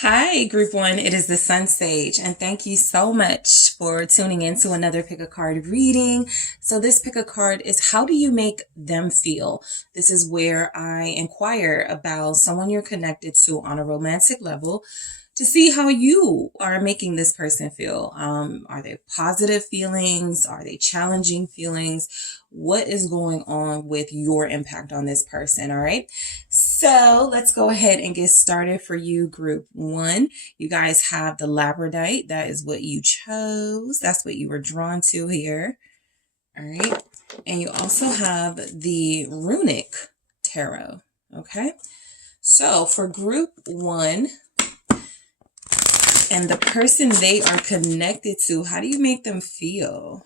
Hi, Group One. It is the SunSage, and thank you so much for tuning in to another pick a card reading. So, this pick a card is how do you make them feel? This is where I inquire about someone you're connected to on a romantic level to see how you are making this person feel. Are they positive feelings? Are they challenging feelings? What is going on with your impact on this person? All right. So let's go ahead and get started for you, Group One. You guys have the Labradorite. That is what you chose. That's what you were drawn to here. All right. And you also have the Runic Tarot. Okay. So for Group One, and the person they are connected to, how do you make them feel?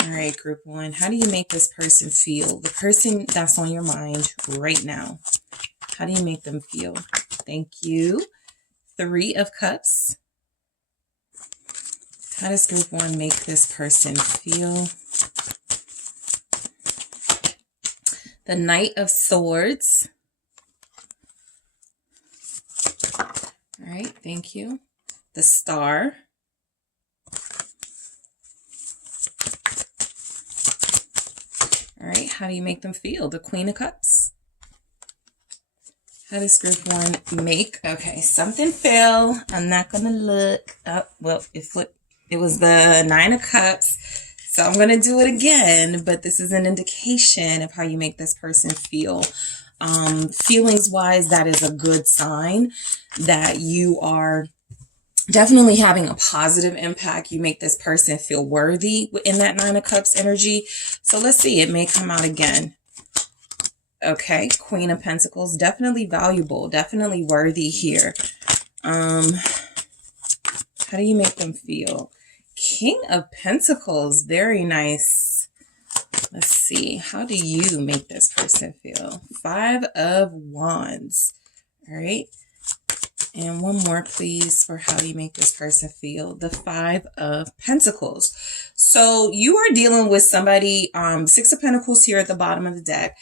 All right, Group One, how do you make this person feel? The person that's on your mind right now. How do you make them feel? Thank you. Three of Cups. How does Group One make this person feel? The Knight of Swords. All right, thank you. The Star. All right, how do you make them feel? The Queen of Cups. How does Group One make? Okay, something fell. I'm not going to look up. Well, it was the Nine of Cups. So I'm going to do it again, but this is an indication of how you make this person feel. Feelings wise, that is a good sign that you are definitely having a positive impact. You make this person feel worthy in that Nine of Cups energy. So let's see, it may come out again. Okay, Queen of Pentacles, definitely valuable, definitely worthy here. How do you make them feel? King of Pentacles, very nice. Let's see, how do you make this person feel? Five of Wands. All right. And one more, please, for how you make this person feel. The Five of Pentacles. So you are dealing with somebody, Six of Pentacles here at the bottom of the deck.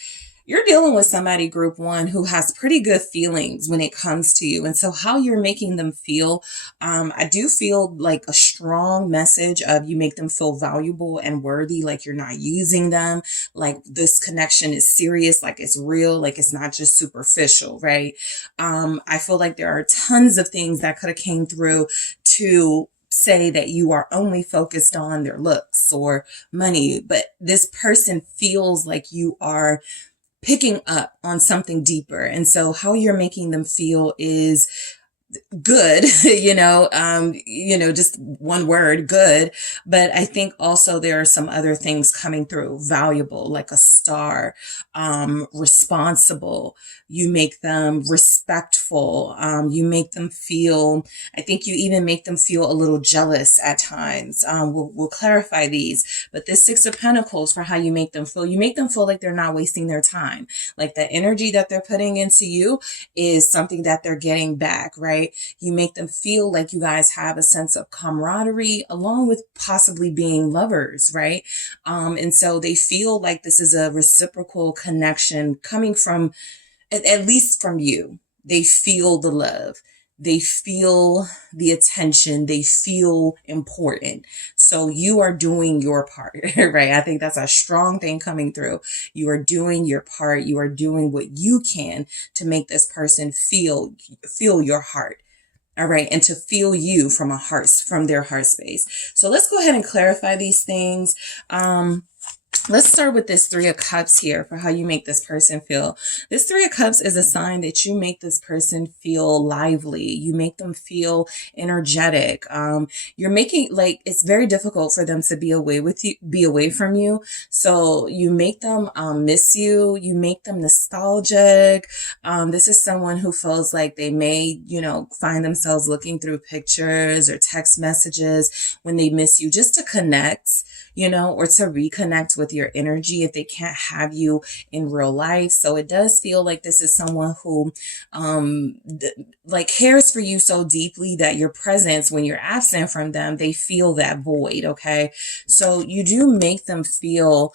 You're dealing with somebody, Group One, who has pretty good feelings when it comes to you. And so how you're making them feel, I do feel like a strong message of you make them feel valuable and worthy, like you're not using them, like this connection is serious, like it's real, like it's not just superficial, right? I feel like there are tons of things that could have came through to say that you are only focused on their looks or money, but this person feels like you are picking up on something deeper. And so how you're making them feel is good, just one word, good. But I think also there are some other things coming through, valuable, like a star, responsible. You make them respectful. You make them feel, I think you even make them feel a little jealous at times. We'll clarify these, but this Six of Pentacles for how you make them feel, you make them feel like they're not wasting their time. Like the energy that they're putting into you is something that they're getting back, right? You make them feel like you guys have a sense of camaraderie along with possibly being lovers, right? And so they feel like this is a reciprocal connection coming from, at least from you. They feel the love. They feel the attention. They feel important. So you are doing your part, right? I think that's a strong thing coming through. You are doing your part. You are doing what you can to make this person feel your heart. All right. And to feel you from their heart space. So let's go ahead and clarify these things. Let's start with this Three of Cups here for how you make this person feel. This Three of Cups is a sign that you make this person feel lively. You make them feel energetic. You're making, like, it's very difficult for them to be away from you. So you make them miss you. You make them nostalgic. This is someone who feels like they may, find themselves looking through pictures or text messages when they miss you, just to connect, or to reconnect with your energy if they can't have you in real life. So it does feel like this is someone who cares for you so deeply that your presence, when you're absent from them, they feel that void. Okay. So you do make them feel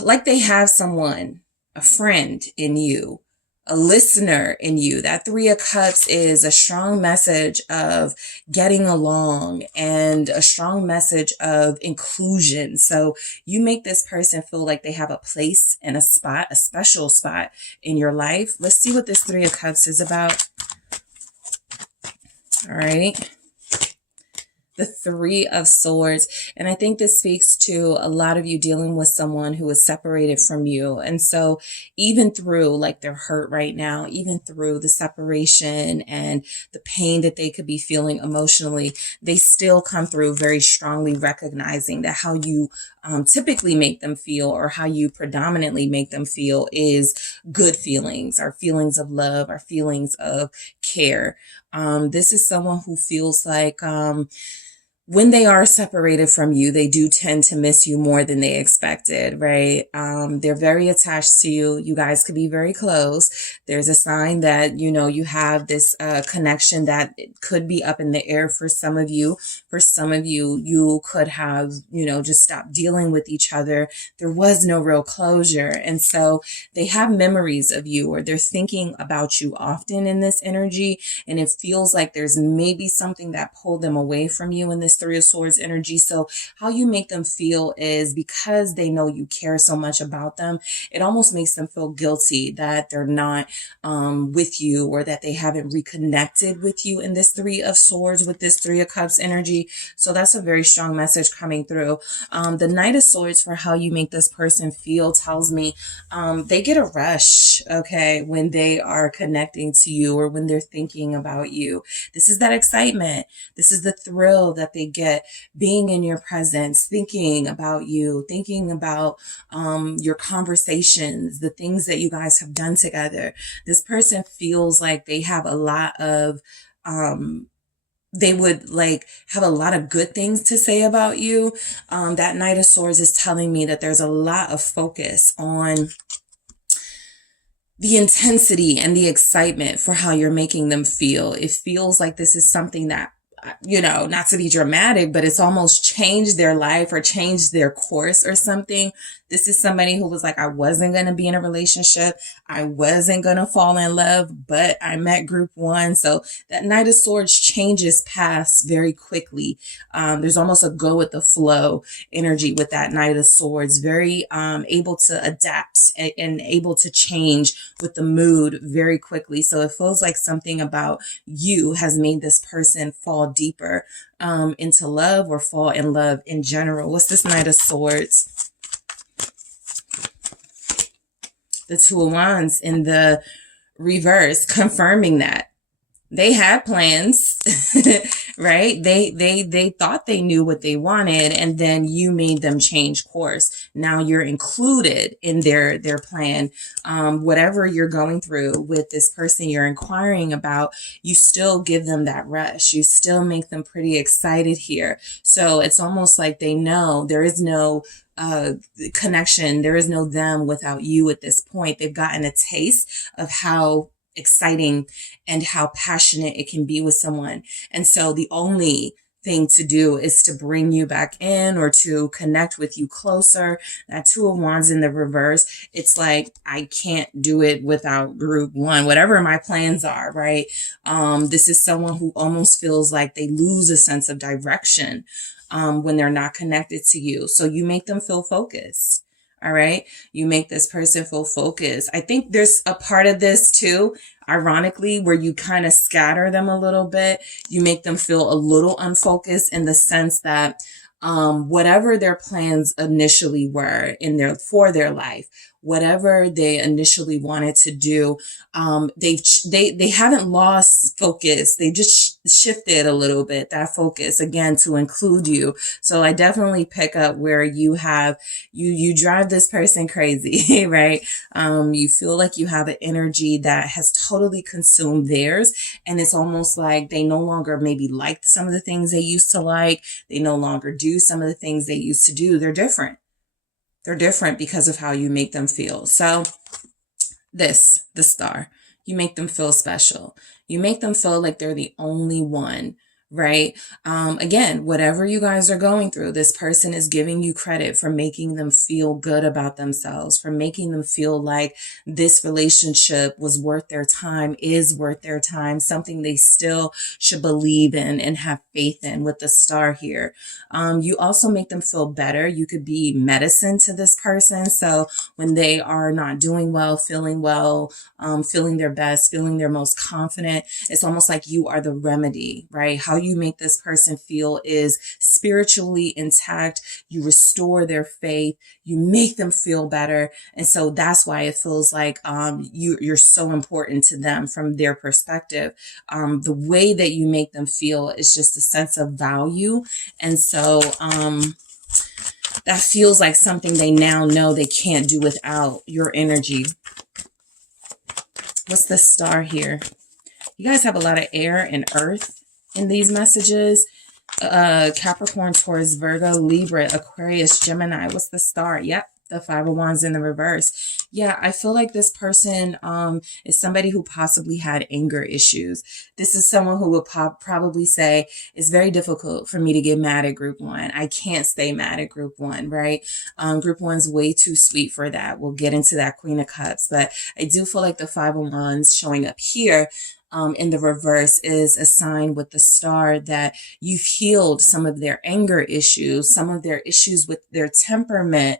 like they have someone, a friend in you, a listener in you. That Three of Cups is a strong message of getting along and a strong message of inclusion. So you make this person feel like they have a place and a spot, a special spot in your life. Let's see what this Three of Cups is about. All right. The Three of Swords. And I think this speaks to a lot of you dealing with someone who is separated from you. And so even through like their hurt right now, even through the separation and the pain that they could be feeling emotionally, they still come through very strongly recognizing that how you typically make them feel, or how you predominantly make them feel, is good feelings, our feelings of love, our feelings of care. This is someone who feels like, when they are separated from you, they do tend to miss you more than they expected, right? They're very attached to you. You guys could be very close. There's a sign that, you know, you have this connection that could be up in the air for some of you. For some of you, you could have, you know, just stopped dealing with each other. There was no real closure. And so they have memories of you, or they're thinking about you often in this energy. And it feels like there's maybe something that pulled them away from you in this Three of Swords energy. So how you make them feel is, because they know you care so much about them, it almost makes them feel guilty that they're not with you, or that they haven't reconnected with you in this Three of Swords with this Three of Cups energy. So that's a very strong message coming through. The Knight of Swords, for how you make this person feel, tells me they get a rush, okay, when they are connecting to you, or when they're thinking about you. This is that excitement. This is the thrill that they get being in your presence, thinking about you, thinking about your conversations, the things that you guys have done together. This person feels like they have a lot of they would like have a lot of good things to say about you. That Knight of Swords is telling me that there's a lot of focus on the intensity and the excitement for how you're making them feel. It feels like this is something that, you know, not to be dramatic, but it's almost changed their life or changed their course or something. This is somebody who was like, I wasn't going to be in a relationship. I wasn't going to fall in love, but I met group one. So that Knight of Swords changes paths very quickly. There's almost a go with the flow energy with that Knight of Swords, very able to adapt and able to change with the mood very quickly. So it feels like something about you has made this person fall deeper into love, or fall in love in general. What's this Knight of Swords? The Two of Wands in the reverse, confirming that they had plans, right? They thought they knew what they wanted, and then you made them change course. Now you're included in their plan. Whatever you're going through with this person you're inquiring about, you still give them that rush. You still make them pretty excited here. So it's almost like they know there is no connection. There is no them without you at this point. They've gotten a taste of how exciting and how passionate it can be with someone. And so the only thing to do is to bring you back in, or to connect with you closer. That Two of Wands in the reverse, it's like, I can't do it without group one, whatever my plans are, right? This is someone who almost feels like they lose a sense of direction when they're not connected to you. So you make them feel focused. All right. You make this person feel focused. I think there's a part of this too, ironically, where you kind of scatter them a little bit. You make them feel a little unfocused, in the sense that whatever their plans initially were for their life, whatever they initially wanted to do, they haven't lost focus. They just shifted a little bit, that focus, again, to include you. So I definitely pick up where you have, you drive this person crazy, right? You feel like you have an energy that has totally consumed theirs. And it's almost like they no longer maybe like some of the things they used to like. They no longer do some of the things they used to do. They're different. They're different because of how you make them feel. So the Star, you make them feel special. You make them feel like they're the only one right? Again, whatever you guys are going through, this person is giving you credit for making them feel good about themselves, for making them feel like this relationship was worth their time, is worth their time, something they still should believe in and have faith in with the star here. You also make them feel better. You could be medicine to this person. So when they are not doing well, feeling their best, feeling their most confident, it's almost like you are the remedy, right? How you make this person feel is spiritually intact. You restore their faith. You make them feel better. And so that's why it feels like you're so important to them from their perspective. The way that you make them feel is just a sense of value. And so that feels like something they now know they can't do without your energy. What's the star here? You guys have a lot of air and earth in these messages. Capricorn, Taurus, Virgo, Libra, Aquarius, Gemini. What's the star? Yep, the Five of Wands in the reverse. Yeah, I feel like this person is somebody who possibly had anger issues. This is someone who will probably say, it's very difficult for me to get mad at group one. I can't stay mad at group one, right? Group one's way too sweet for that. We'll get into that Queen of Cups. But I do feel like the Five of Wands showing up here in the reverse is a sign with the star that you've healed some of their anger issues, some of their issues with their temperament,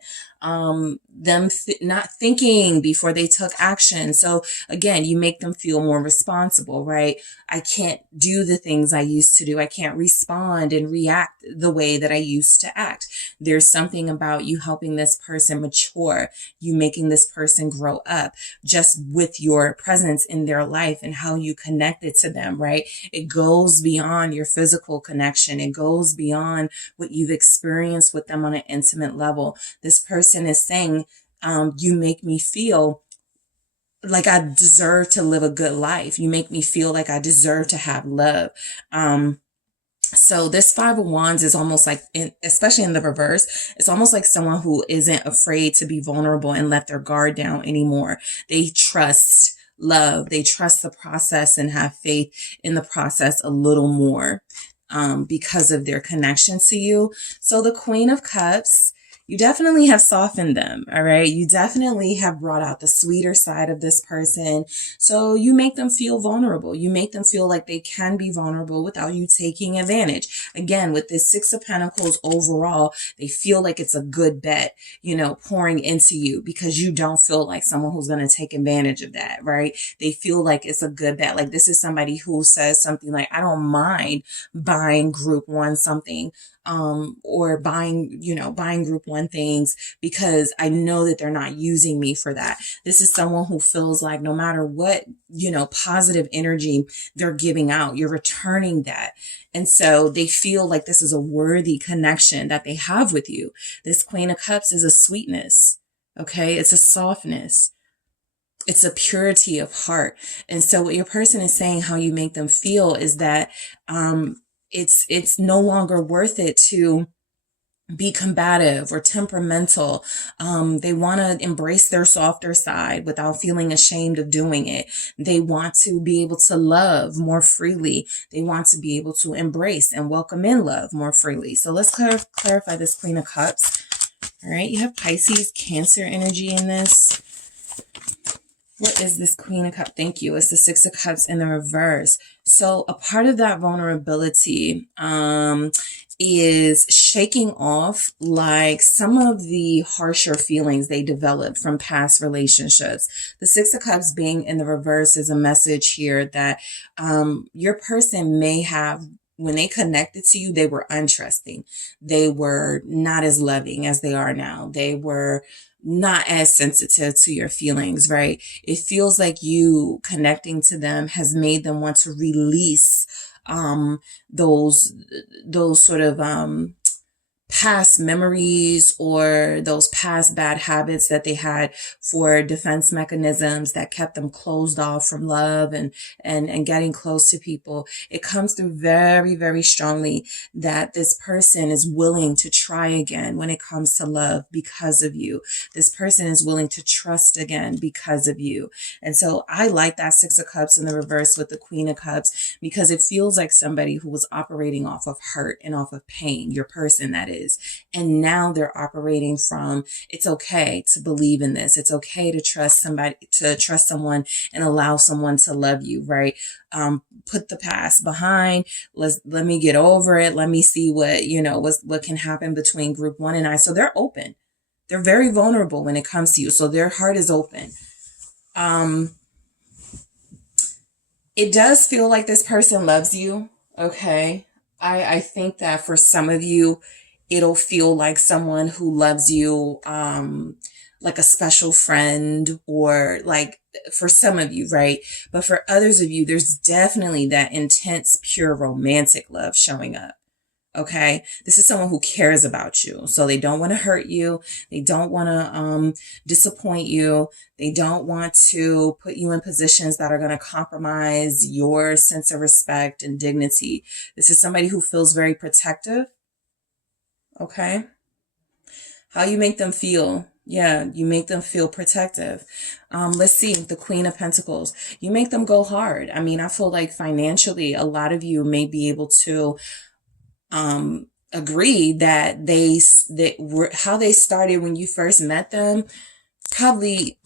them not thinking before they took action. So again, you make them feel more responsible, right? I can't do the things I used to do. I can't respond and react the way that I used to act. There's something about you helping this person mature, you making this person grow up just with your presence in their life and how you connected to them, right? It goes beyond your physical connection. It goes beyond what you've experienced with them on an intimate level. This person is saying, you make me feel like I deserve to live a good life. You make me feel like I deserve to have love. So this Five of Wands is almost like, especially in the reverse, it's almost like someone who isn't afraid to be vulnerable and let their guard down anymore. They trust love. They trust the process and have faith in the process a little more because of their connection to you. So the Queen of Cups, you definitely have softened them, all right? You definitely have brought out the sweeter side of this person. So you make them feel vulnerable. You make them feel like they can be vulnerable without you taking advantage. Again, with this Six of Pentacles overall, they feel like it's a good bet, you know, pouring into you because you don't feel like someone who's going to take advantage of that, right? They feel like it's a good bet. Like this is somebody who says something like, I don't mind buying group one something, or buying group one things because I know that they're not using me for that. This is someone who feels like no matter what, positive energy they're giving out, you're returning that. And so they feel like this is a worthy connection that they have with you. This Queen of Cups is a sweetness. Okay. It's a softness. It's a purity of heart. And so what your person is saying, how you make them feel is that, it's no longer worth it to be combative or temperamental. They want to embrace their softer side without feeling ashamed of doing it. They want to be able to love more freely. They want to be able to embrace and welcome in love more freely. So let's clarify this Queen of Cups. All right. You have Pisces, Cancer energy in this. What is this Queen of Cups? Thank you. It's the Six of Cups in the reverse. So a part of that vulnerability is shaking off like some of the harsher feelings they developed from past relationships. The Six of Cups being in the reverse is a message here that your person may have, when they connected to you, they were untrusting. They were not as loving as they are now. They were not as sensitive to your feelings, right? It feels like you connecting to them has made them want to release those sort of past memories or those past bad habits that they had for defense mechanisms that kept them closed off from love and getting close to people. It comes through very, very strongly that this person is willing to try again when it comes to love because of you. This person is willing to trust again because of you. And so I like that Six of Cups in the reverse with the Queen of Cups, because it feels like somebody who was operating off of hurt and off of pain, your person that is. And now they're operating from, it's okay to believe in this. It's okay to trust somebody, to trust someone and allow someone to love you, right? Put the past behind. Let me get over it. Let me see what can happen between group 1 and I. So they're open. They're very vulnerable when it comes to you. So their heart is open. It does feel like this person loves you. Okay. I think that for some of you, it'll feel like someone who loves you, like a special friend, or like for some of you, right? But for others of you, there's definitely that intense, pure romantic love showing up. Okay. This is someone who cares about you. So they don't want to hurt you. They don't want to, disappoint you. They don't want to put you in positions that are going to compromise your sense of respect and dignity. This is somebody who feels very protective. Okay. How you make them feel. Yeah, you make them feel protective. Let's see, the Queen of Pentacles. You make them go hard. I mean, I feel like financially, a lot of you may be able to agree that how they started when you first met them, probably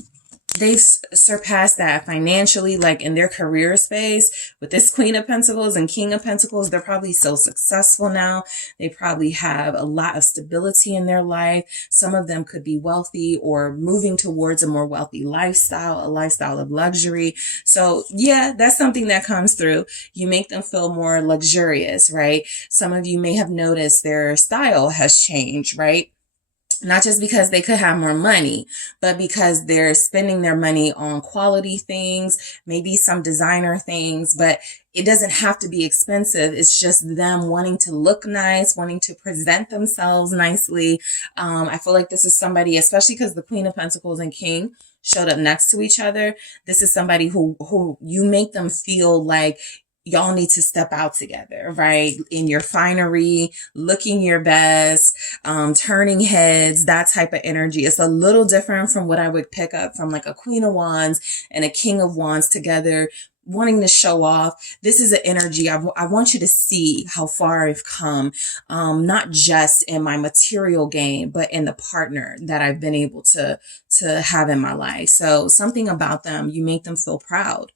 they've surpassed that financially, like in their career space with this Queen of Pentacles and King of Pentacles. They're probably so successful now. They probably have a lot of stability in their life. Some of them could be wealthy or moving towards a more wealthy lifestyle, a lifestyle of luxury. So yeah, that's something that comes through. You make them feel more luxurious, right? Some of you may have noticed their style has changed, right? Not just because they could have more money, but because they're spending their money on quality things, maybe some designer things, but it doesn't have to be expensive. It's just them wanting to look nice, wanting to present themselves nicely. I feel like this is somebody, especially because the Queen of Pentacles and King showed up next to each other. This is somebody who you make them feel like y'all need to step out together, right? In your finery, looking your best, turning heads, that type of energy. It's a little different from what I would pick up from like a Queen of Wands and a King of Wands together, wanting to show off. This is an energy. I want you to see how far I've come, not just in my material gain, but in the partner that I've been able to have in my life. So something about them, you make them feel proud.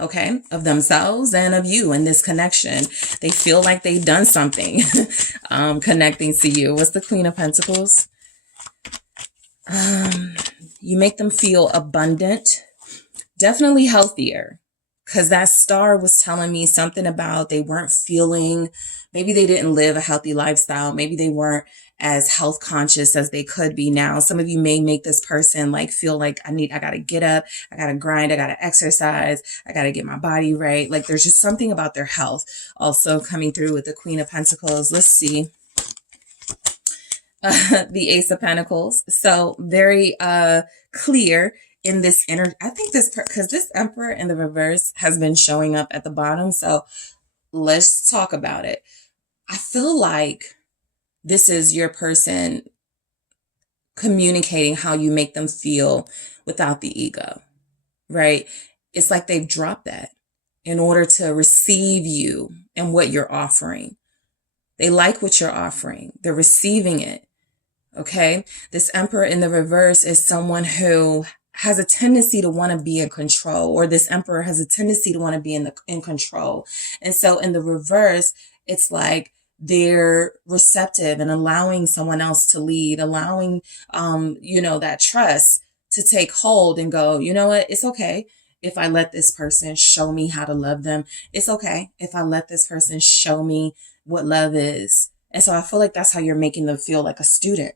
Okay, of themselves and of you in this connection. They feel like they've done something connecting to you. What's the Queen of Pentacles? You make them feel abundant, definitely healthier, because that star was telling me something about they weren't feeling, maybe they didn't live a healthy lifestyle. Maybe they weren't as health conscious as they could be now. Some of you may make this person like feel like I gotta get up, I gotta grind, I gotta exercise, I gotta get my body right. Like there's just something about their health also coming through with the Queen of Pentacles. Let's see. The Ace of Pentacles. So very clear in this energy. I think because this Emperor in the reverse has been showing up at the bottom. So let's talk about it. I feel like this is your person communicating how you make them feel without the ego, right? It's like they've dropped that in order to receive you and what you're offering. They like what you're offering. They're receiving it. Okay. This Emperor in the reverse is someone who has a tendency to want to be in control, or this Emperor has a tendency to want to be in control. And so in the reverse, it's like they're receptive and allowing someone else to lead, allowing, that trust to take hold and go, you know what? It's okay if I let this person show me how to love them. It's okay if I let this person show me what love is. And so I feel like that's how you're making them feel, like a student.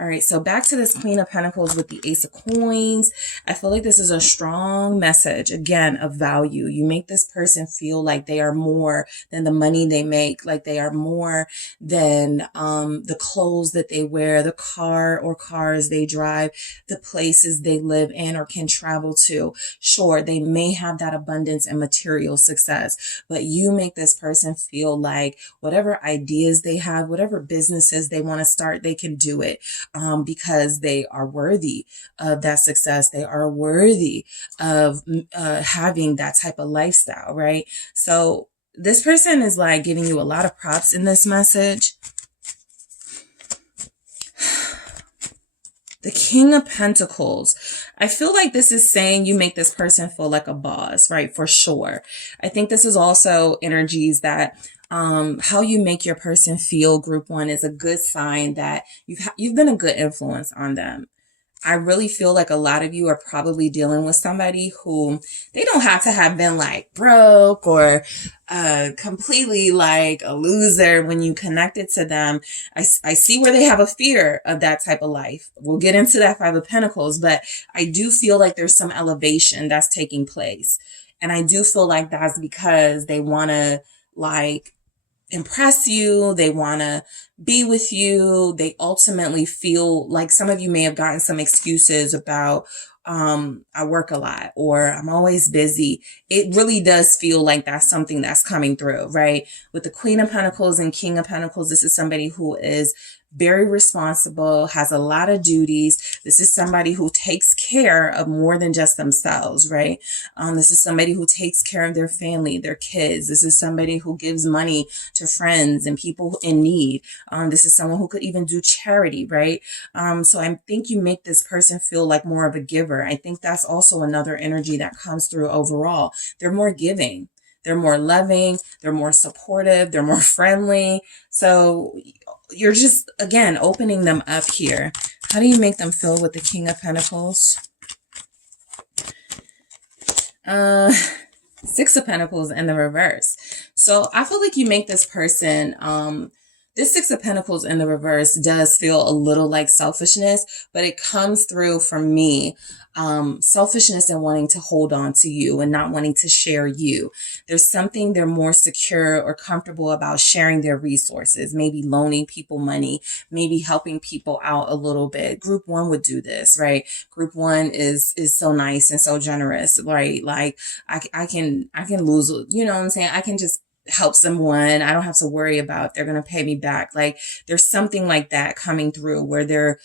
All right, so back to this Queen of Pentacles with the Ace of Coins. I feel like this is a strong message, again, of value. You make this person feel like they are more than the money they make, like they are more than the clothes that they wear, the car or cars they drive, the places they live in or can travel to. Sure, they may have that abundance and material success, but you make this person feel like whatever ideas they have, whatever businesses they want to start, they can do it. Because they are worthy of that success. They are worthy of having that type of lifestyle, right? So this person is like giving you a lot of props in this message. The King of Pentacles. I feel like this is saying you make this person feel like a boss, right? For sure. I think this is also energies that how you make your person feel, group one, is a good sign that you've been a good influence on them. I really feel like a lot of you are probably dealing with somebody who they don't have to have been like broke or completely like a loser when you connected to them. I see where they have a fear of that type of life. We'll get into that Five of Pentacles, but I do feel like there's some elevation that's taking place. And I do feel like that's because they want to like impress you. They want to be with you. They ultimately feel like some of you may have gotten some excuses about, I work a lot or I'm always busy. It really does feel like that's something that's coming through, right? With the Queen of Pentacles and King of Pentacles, this is somebody who is very responsible, has a lot of duties. This is somebody who takes care of more than just themselves, right? This is somebody who takes care of their family, their kids. This is somebody who gives money to friends and people in need. This is someone who could even do charity, right? So I think you make this person feel like more of a giver. I think that's also another energy that comes through overall. They're more giving. They're more loving. They're more supportive. They're more friendly. So you're just, again, opening them up here. How do you make them feel with the King of Pentacles? Six of Pentacles in the reverse. So I feel like you make this person, this Six of Pentacles in the reverse does feel a little like selfishness, but it comes through for me, selfishness and wanting to hold on to you and not wanting to share you. There's something they're more secure or comfortable about sharing their resources, maybe loaning people money, maybe helping people out a little bit. Group one would do this, right? Group one is so nice and so generous, right? Like I can lose, you know what I'm saying? I can just help someone. I don't have to worry about if they're going to pay me back. Like there's something like that coming through where they're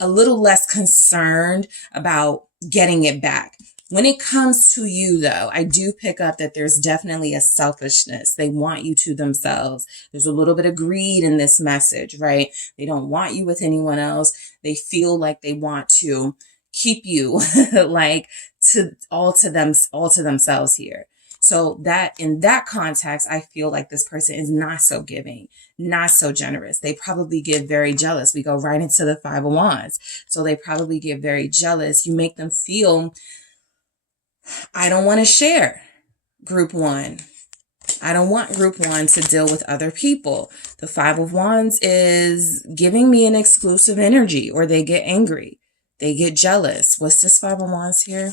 a little less concerned about getting it back. When it comes to you, though, I do pick up that there's definitely a selfishness. They want you to themselves. There's a little bit of greed in this message, right? They don't want you with anyone else. They feel like they want to keep you like all to themselves here. So that in that context, I feel like this person is not so giving, not so generous. They probably get very jealous. We go right into the Five of Wands. So they probably get very jealous. You make them feel, I don't want to share, group one. I don't want group one to deal with other people. The Five of Wands is giving me an exclusive energy, or they get angry. They get jealous. What's this Five of Wands here?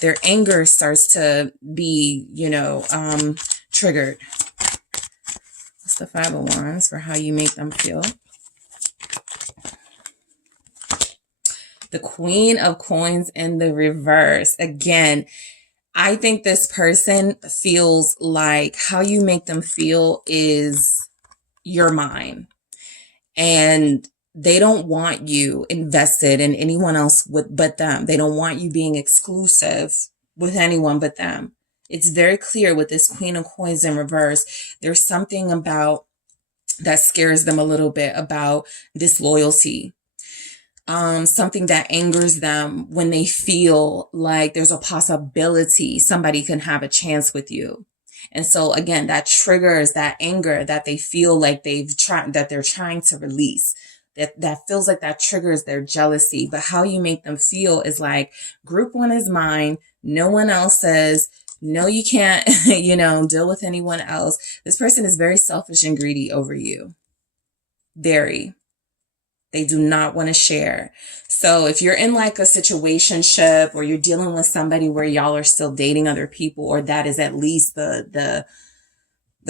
Their anger starts to be, triggered. What's the Five of Wands for how you make them feel? The Queen of Coins in the reverse. Again, I think this person feels like how you make them feel is your mind. And they don't want you invested in anyone else but them. They don't want you being exclusive with anyone but them. It's very clear with this Queen of Coins in reverse. There's something about that scares them a little bit about disloyalty. Something that angers them when they feel like there's a possibility somebody can have a chance with you. And so again, that triggers that anger that they feel like that they're trying to release. That feels like that triggers their jealousy. But how you make them feel is like, group one is mine. No one else says, no, you can't, deal with anyone else. This person is very selfish and greedy over you. Very. They do not want to share. So if you're in like a situationship, or you're dealing with somebody where y'all are still dating other people, or that is at least the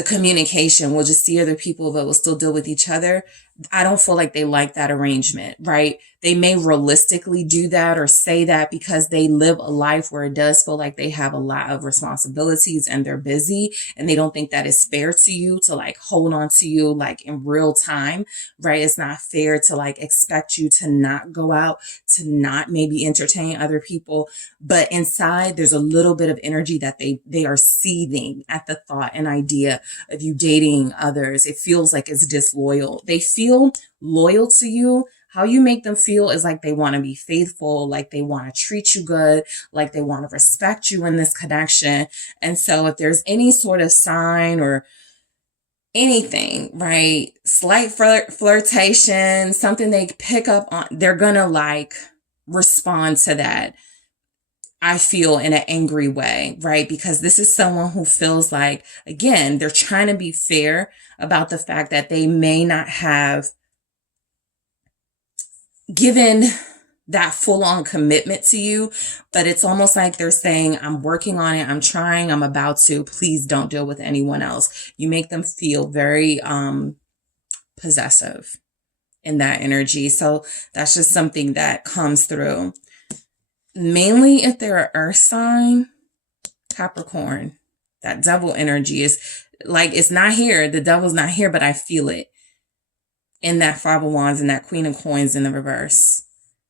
communication, we'll just see other people but we'll still deal with each other, I don't feel like they like that arrangement, right? They may realistically do that or say that because they live a life where it does feel like they have a lot of responsibilities and they're busy, and they don't think that is fair to you to like hold on to you like in real time, right? It's not fair to like expect you to not go out, to not maybe entertain other people. But inside there's a little bit of energy that they are seething at the thought and idea of you dating others. It feels like it's disloyal. They feel loyal to you. How you make them feel is like they want to be faithful, like they want to treat you good, like they want to respect you in this connection. And so if there's any sort of sign or anything, right, slight flirtation, something they pick up on, they're gonna like respond to that, I feel, in an angry way, right? Because this is someone who feels like, again, they're trying to be fair about the fact that they may not have given that full-on commitment to you, but it's almost like they're saying, I'm working on it, I'm trying, I'm about to, please don't deal with anyone else. You make them feel very possessive in that energy. So that's just something that comes through. Mainly if they're an earth sign, Capricorn, that devil energy is like, it's not here. The devil's not here, but I feel it in that Five of Wands and that Queen of Coins in the reverse.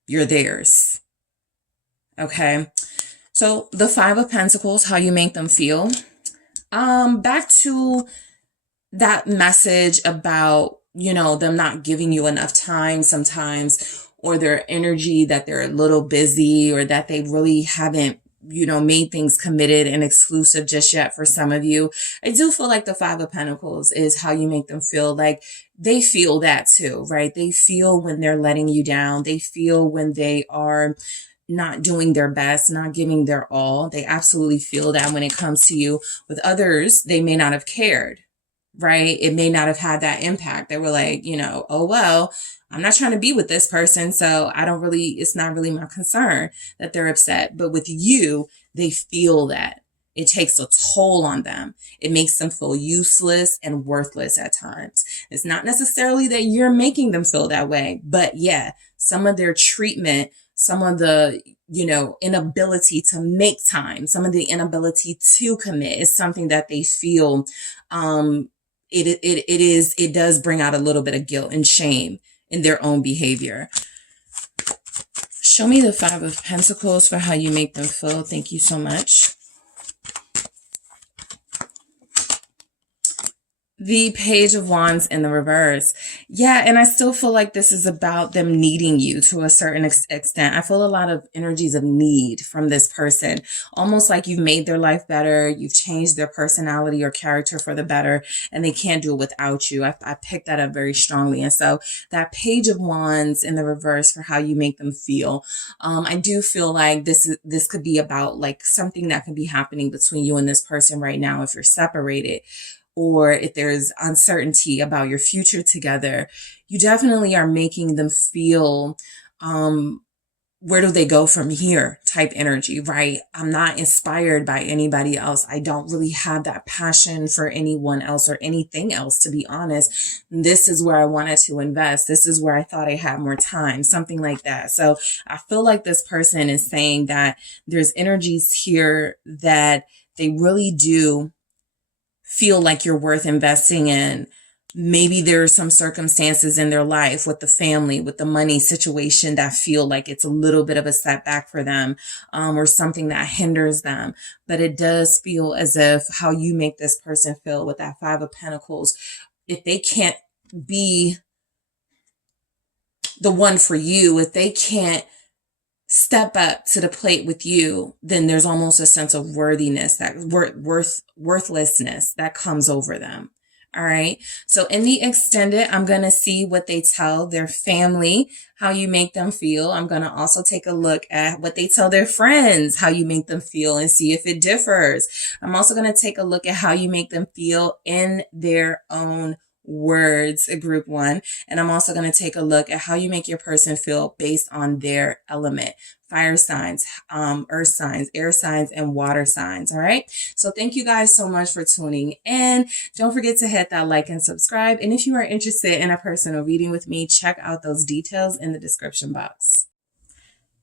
You're theirs. Okay. So the Five of Pentacles, how you make them feel. Back to that message about, them not giving you enough time sometimes, or their energy that they're a little busy, or that they really haven't, made things committed and exclusive just yet for some of you. I do feel like the Five of Pentacles is how you make them feel. Like they feel that too, right? They feel when they're letting you down. They feel when they are not doing their best, not giving their all. They absolutely feel that when it comes to you. With others, they may not have cared, right? It may not have had that impact. They were like, oh, well, I'm not trying to be with this person, so it's not really my concern that they're upset. But with you, they feel that. It takes a toll on them. It makes them feel useless and worthless at times. It's not necessarily that you're making them feel that way, but yeah, some of their treatment, some of the, inability to make time, some of the inability to commit is something that they feel, it does bring out a little bit of guilt and shame in their own behavior. Show me the Five of Pentacles for how you make them feel. Thank you so much. The Page of Wands in the reverse. Yeah, and I still feel like this is about them needing you to a certain extent. I feel a lot of energies of need from this person. Almost like you've made their life better. You've changed their personality or character for the better, and they can't do it without you. I picked that up very strongly. And so that Page of Wands in the reverse for how you make them feel. I do feel like this could be about like something that could be happening between you and this person right now if you're separated, or if there's uncertainty about your future together. You definitely are making them feel, where do they go from here type energy, right? I'm not inspired by anybody else. I don't really have that passion for anyone else or anything else, to be honest. This is where I wanted to invest. This is where I thought I had more time, something like that. So I feel like this person is saying that there's energies here that they really do feel like you're worth investing in. Maybe there are some circumstances in their life with the family, with the money situation that feel like it's a little bit of a setback for them, or something that hinders them. But it does feel as if how you make this person feel with that Five of Pentacles, if they can't be the one for you, if they can't step up to the plate with you, then there's almost a sense of worthiness, that worthlessness that comes over them. All right. So in the extended, I'm going to see what they tell their family, how you make them feel. I'm going to also take a look at what they tell their friends, how you make them feel, and see if it differs. I'm also going to take a look at how you make them feel in their own words, group one. And I'm also going to take a look at how you make your person feel based on their element. Fire signs, earth signs, air signs, and water signs. All right. So thank you guys so much for tuning in. Don't forget to hit that like and subscribe. And if you are interested in a personal reading with me, check out those details in the description box.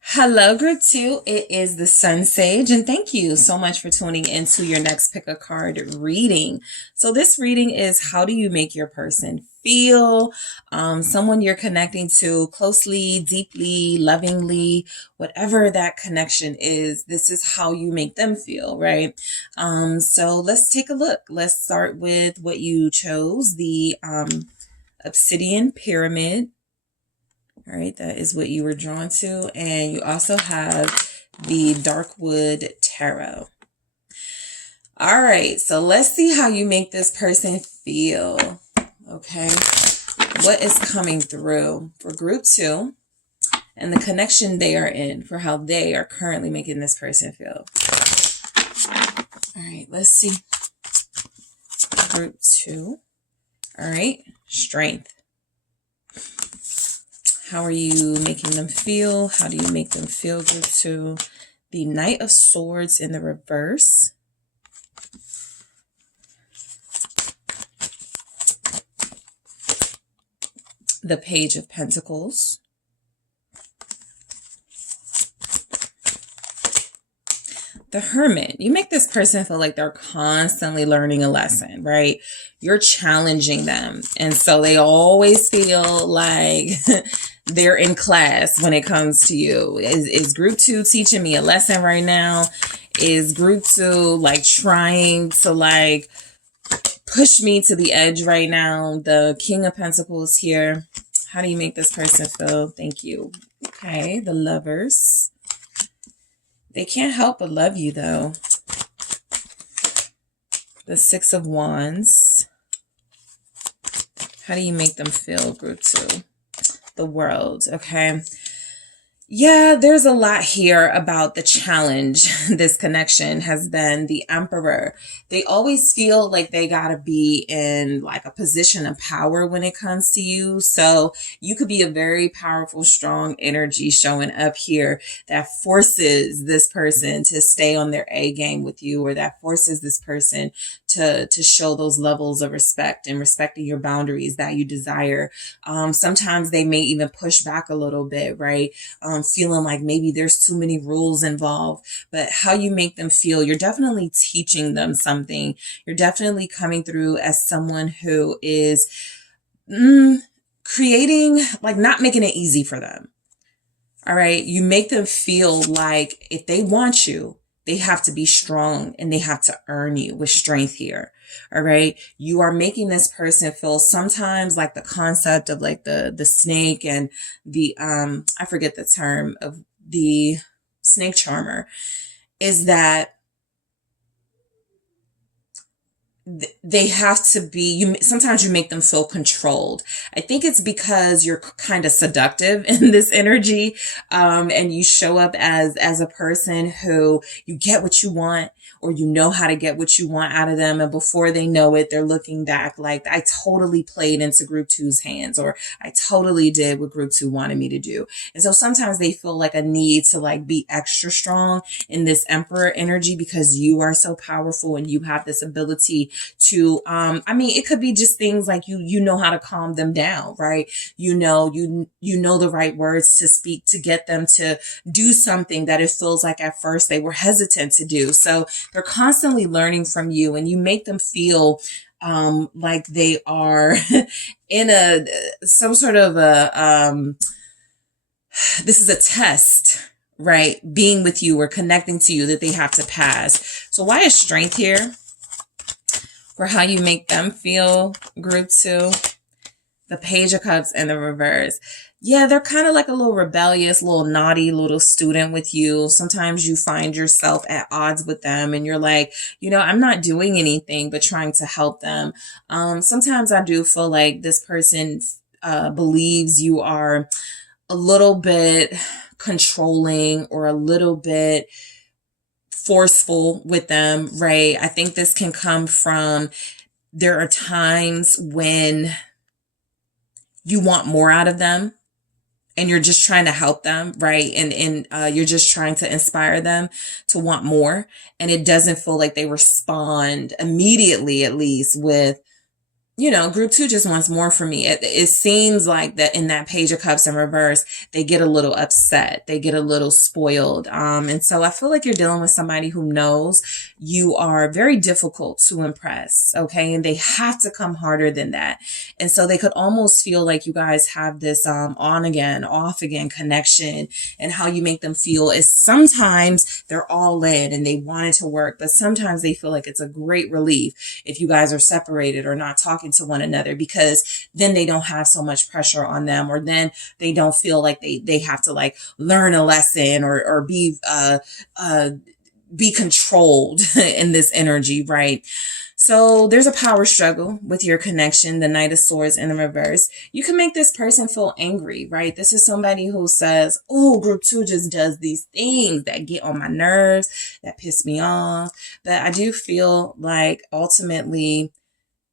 Hello, group two. It is the SunSage, and thank you so much for tuning into your next pick a card reading. So this reading is how do you make your person feel? Someone you're connecting to closely, deeply, lovingly, whatever that connection is, this is how you make them feel, right? So let's take a look. Let's start with what you chose, the obsidian pyramid. All right, that is what you were drawn to. And you also have the Darkwood Tarot. All right, so let's see how you make this person feel. Okay, what is coming through for group two and the connection they are in for how they are currently making this person feel. All right, let's see. Group two. All right, strength. How are you making them feel? How do you make them feel, group two? The Knight of Swords in the reverse. The Page of Pentacles. The Hermit. You make this person feel like they're constantly learning a lesson, right? You're challenging them. And so they always feel like they're in class when it comes to you. Is group two teaching me a lesson right now? Is group two like trying to like push me to the edge right now? The King of Pentacles here. How do you make this person feel? Thank you. Okay, the Lovers. They can't help but love you, though. The Six of Wands. How do you make them feel, group two? The World, okay. Yeah, there's a lot here about the challenge. This connection has been the Emperor. They always feel like they gotta be in like a position of power when it comes to you. So you could be a very powerful, strong energy showing up here that forces this person to stay on their A game with you, or that forces this person to show those levels of respect and respecting your boundaries that you desire. Sometimes they may even push back a little bit, right? Feeling like maybe there's too many rules involved, but how you make them feel, you're definitely teaching them something. You're definitely coming through as someone who is creating, like not making it easy for them. All right. You make them feel like if they want you, they have to be strong and they have to earn you with strength here. All right. You are making this person feel sometimes like the concept of like the snake and the, I forget the term of the snake charmer, is that they have to be, sometimes you make them feel controlled. I think it's because you're kind of seductive in this energy. And you show up as a person who you get what you want, or you know how to get what you want out of them. And before they know it, they're looking back like, I totally played into group two's hands, or I totally did what group two wanted me to do. And so sometimes they feel like a need to like be extra strong in this Emperor energy because you are so powerful and you have this ability to, I mean, it could be just things like you know how to calm them down, right? You know the right words to speak to get them to do something that it feels like at first they were hesitant to do. So they're constantly learning from you, and you make them feel like they are in some sort of this is a test, right? Being with you or connecting to you that they have to pass. So why is strength here? For how you make them feel, group two. The Page of Cups in the reverse. Yeah, they're kind of like a little rebellious, little naughty little student with you. Sometimes you find yourself at odds with them and you're like, I'm not doing anything but trying to help them. Sometimes I do feel like this person believes you are a little bit controlling or a little bit forceful with them, right? I think this can come from there are times when you want more out of them and you're just trying to help them, right? And you're just trying to inspire them to want more. And it doesn't feel like they respond immediately, at least, with, you know, group 2 just wants more from me. It seems like that in that Page of Cups in reverse, they get a little upset. They get a little spoiled. And so I feel like you're dealing with somebody who knows you are very difficult to impress. Okay. And they have to come harder than that. And so they could almost feel like you guys have this on again, off again connection. And how you make them feel is sometimes they're all in and they want it to work, but sometimes they feel like it's a great relief if you guys are separated or not talking to one another, because then they don't have so much pressure on them, or then they don't feel like they have to like learn a lesson or be controlled in this energy, right? So there's a power struggle with your connection, the Knight of Swords in the reverse. You can make this person feel angry, right? This is somebody who says, oh, group 2 just does these things that get on my nerves, that piss me off. But I do feel like ultimately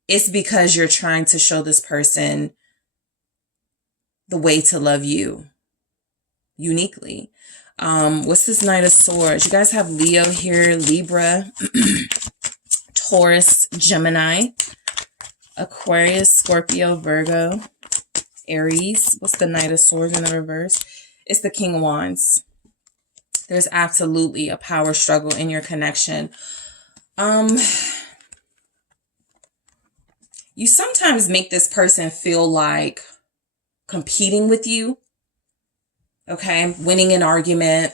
it's because you're trying to show this person the way to love you uniquely. What's this Knight of Swords? You guys have Leo here, Libra, Taurus, Gemini, Aquarius, Scorpio, Virgo, Aries. What's the Knight of Swords in the reverse? It's the King of Wands. There's absolutely a power struggle in your connection. You sometimes make this person feel like competing with you. Okay, winning an argument,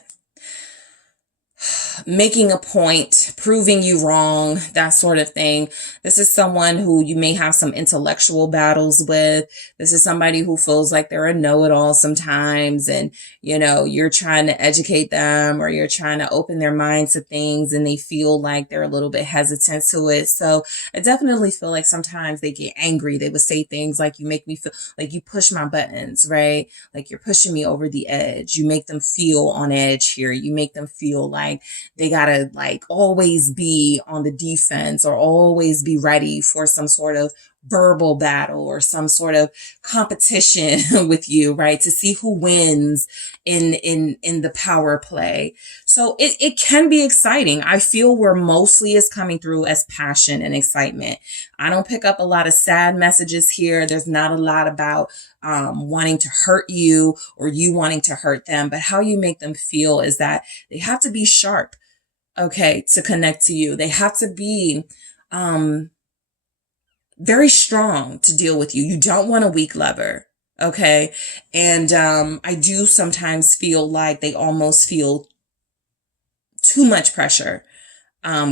making a point, proving you wrong, that sort of thing. This is someone who you may have some intellectual battles with. This is somebody who feels like they're a know-it-all sometimes, and you know, you're trying to educate them or you're trying to open their minds to things and they feel like they're a little bit hesitant to it. So I definitely feel like sometimes they get angry. They would say things like, you make me feel like you push my buttons, right? Like you're pushing me over the edge. You make them feel on edge here. You make them feel like they gotta like always be on the defense or always be ready for some sort of verbal battle or some sort of competition with you, right? To see who wins in the power play. So it can be exciting. I feel where mostly is coming through as passion and excitement. I don't pick up a lot of sad messages here. There's not a lot about wanting to hurt you or you wanting to hurt them, but how you make them feel is that they have to be sharp, okay, to connect to you. They have to be very strong to deal with you. You don't want a weak lover, okay? And I do sometimes feel like they almost feel too much pressure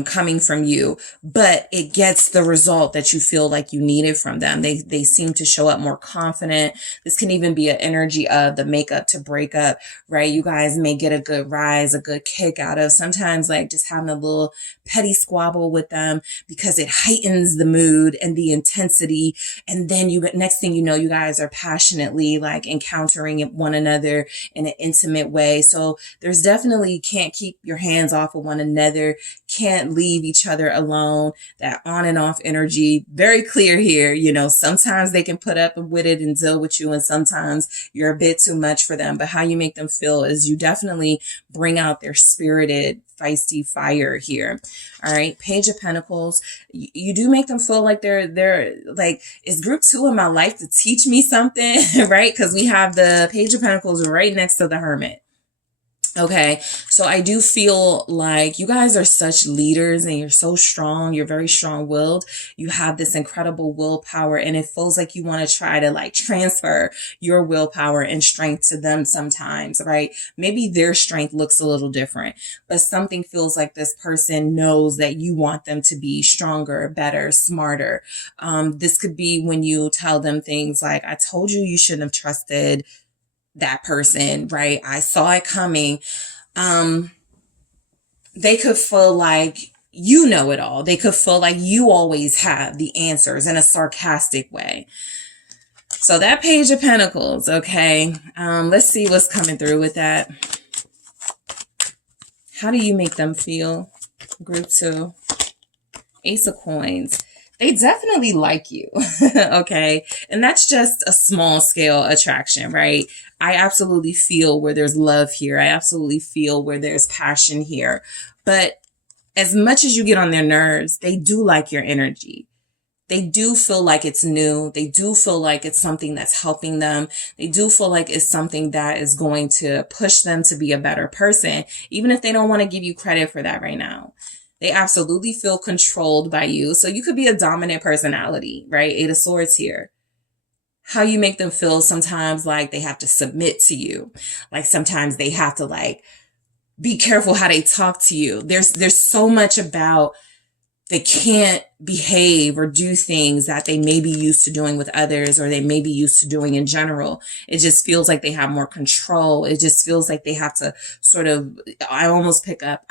coming from you, but it gets the result that you feel like you needed from them. They seem to show up more confident. This can even be an energy of the makeup to break up, right? You guys may get a good rise, a good kick out of sometimes like just having a little petty squabble with them because it heightens the mood and the intensity. And then next thing you know, you guys are passionately like encountering one another in an intimate way. So there's definitely, can't keep your hands off of one another, can't leave each other alone. That on and off energy, very clear here. You know, sometimes they can put up with it and deal with you, and sometimes you're a bit too much for them. But how you make them feel is you definitely bring out their spirited, feisty fire here. All right. Page of Pentacles. You do make them feel like they're like, is group 2 in my life to teach me something? Right? Because we have the Page of Pentacles right next to the Hermit. Okay, so I do feel like you guys are such leaders and you're so strong. You're very strong-willed. You have this incredible willpower, and it feels like you want to try to like transfer your willpower and strength to them sometimes, right? Maybe their strength looks a little different, but something feels like this person knows that you want them to be stronger, better, smarter. This could be when you tell them things like, I told you you shouldn't have trusted that person, right? I saw it coming. They could feel like you know it all. They could feel like you always have the answers in a sarcastic way. So that Page of Pentacles, okay? Let's see what's coming through with that. How do you make them feel? Group 2. Ace of Coins. They definitely like you. Okay. And that's just a small scale attraction, right? I absolutely feel where there's love here. I absolutely feel where there's passion here. But as much as you get on their nerves, they do like your energy. They do feel like it's new. They do feel like it's something that's helping them. They do feel like it's something that is going to push them to be a better person, even if they don't want to give you credit for that right now. They absolutely feel controlled by you. So you could be a dominant personality, right? Eight of Swords here. How you make them feel sometimes like they have to submit to you. Like sometimes they have to like be careful how they talk to you. There's so much about they can't behave or do things that they may be used to doing with others or they may be used to doing in general. It just feels like they have more control. It just feels like they have to sort of, I almost pick up,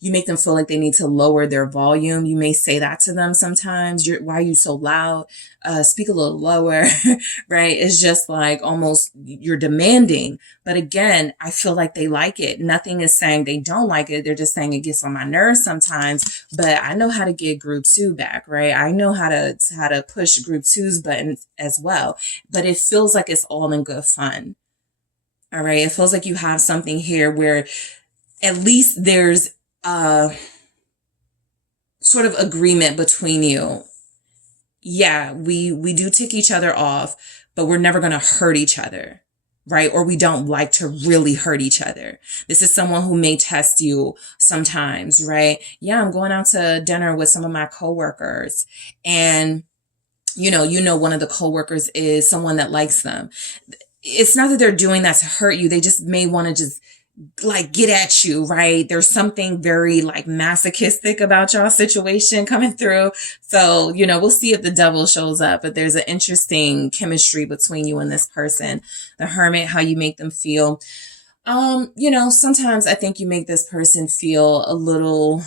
you make them feel like they need to lower their volume. You may say that to them sometimes. Why are you so loud? Speak a little lower, right? It's just like almost you're demanding. But again, I feel like they like it. Nothing is saying they don't like it. They're just saying it gets on my nerves sometimes. But I know how to get group 2 back, right? I know how to push group 2's buttons as well. But it feels like it's all in good fun. All right. It feels like you have something here where at least there's sort of agreement between you. Yeah, we do tick each other off, but we're never going to hurt each other, right? Or we don't like to really hurt each other. This is someone who may test you sometimes, right? Yeah, I'm going out to dinner with some of my coworkers, and you know, one of the coworkers is someone that likes them. It's not that they're doing that to hurt you. They just may want to just like get at you, right? There's something very like masochistic about y'all situation coming through. So, we'll see if the devil shows up, but there's an interesting chemistry between you and this person. The Hermit, how you make them feel. Sometimes I think you make this person feel a little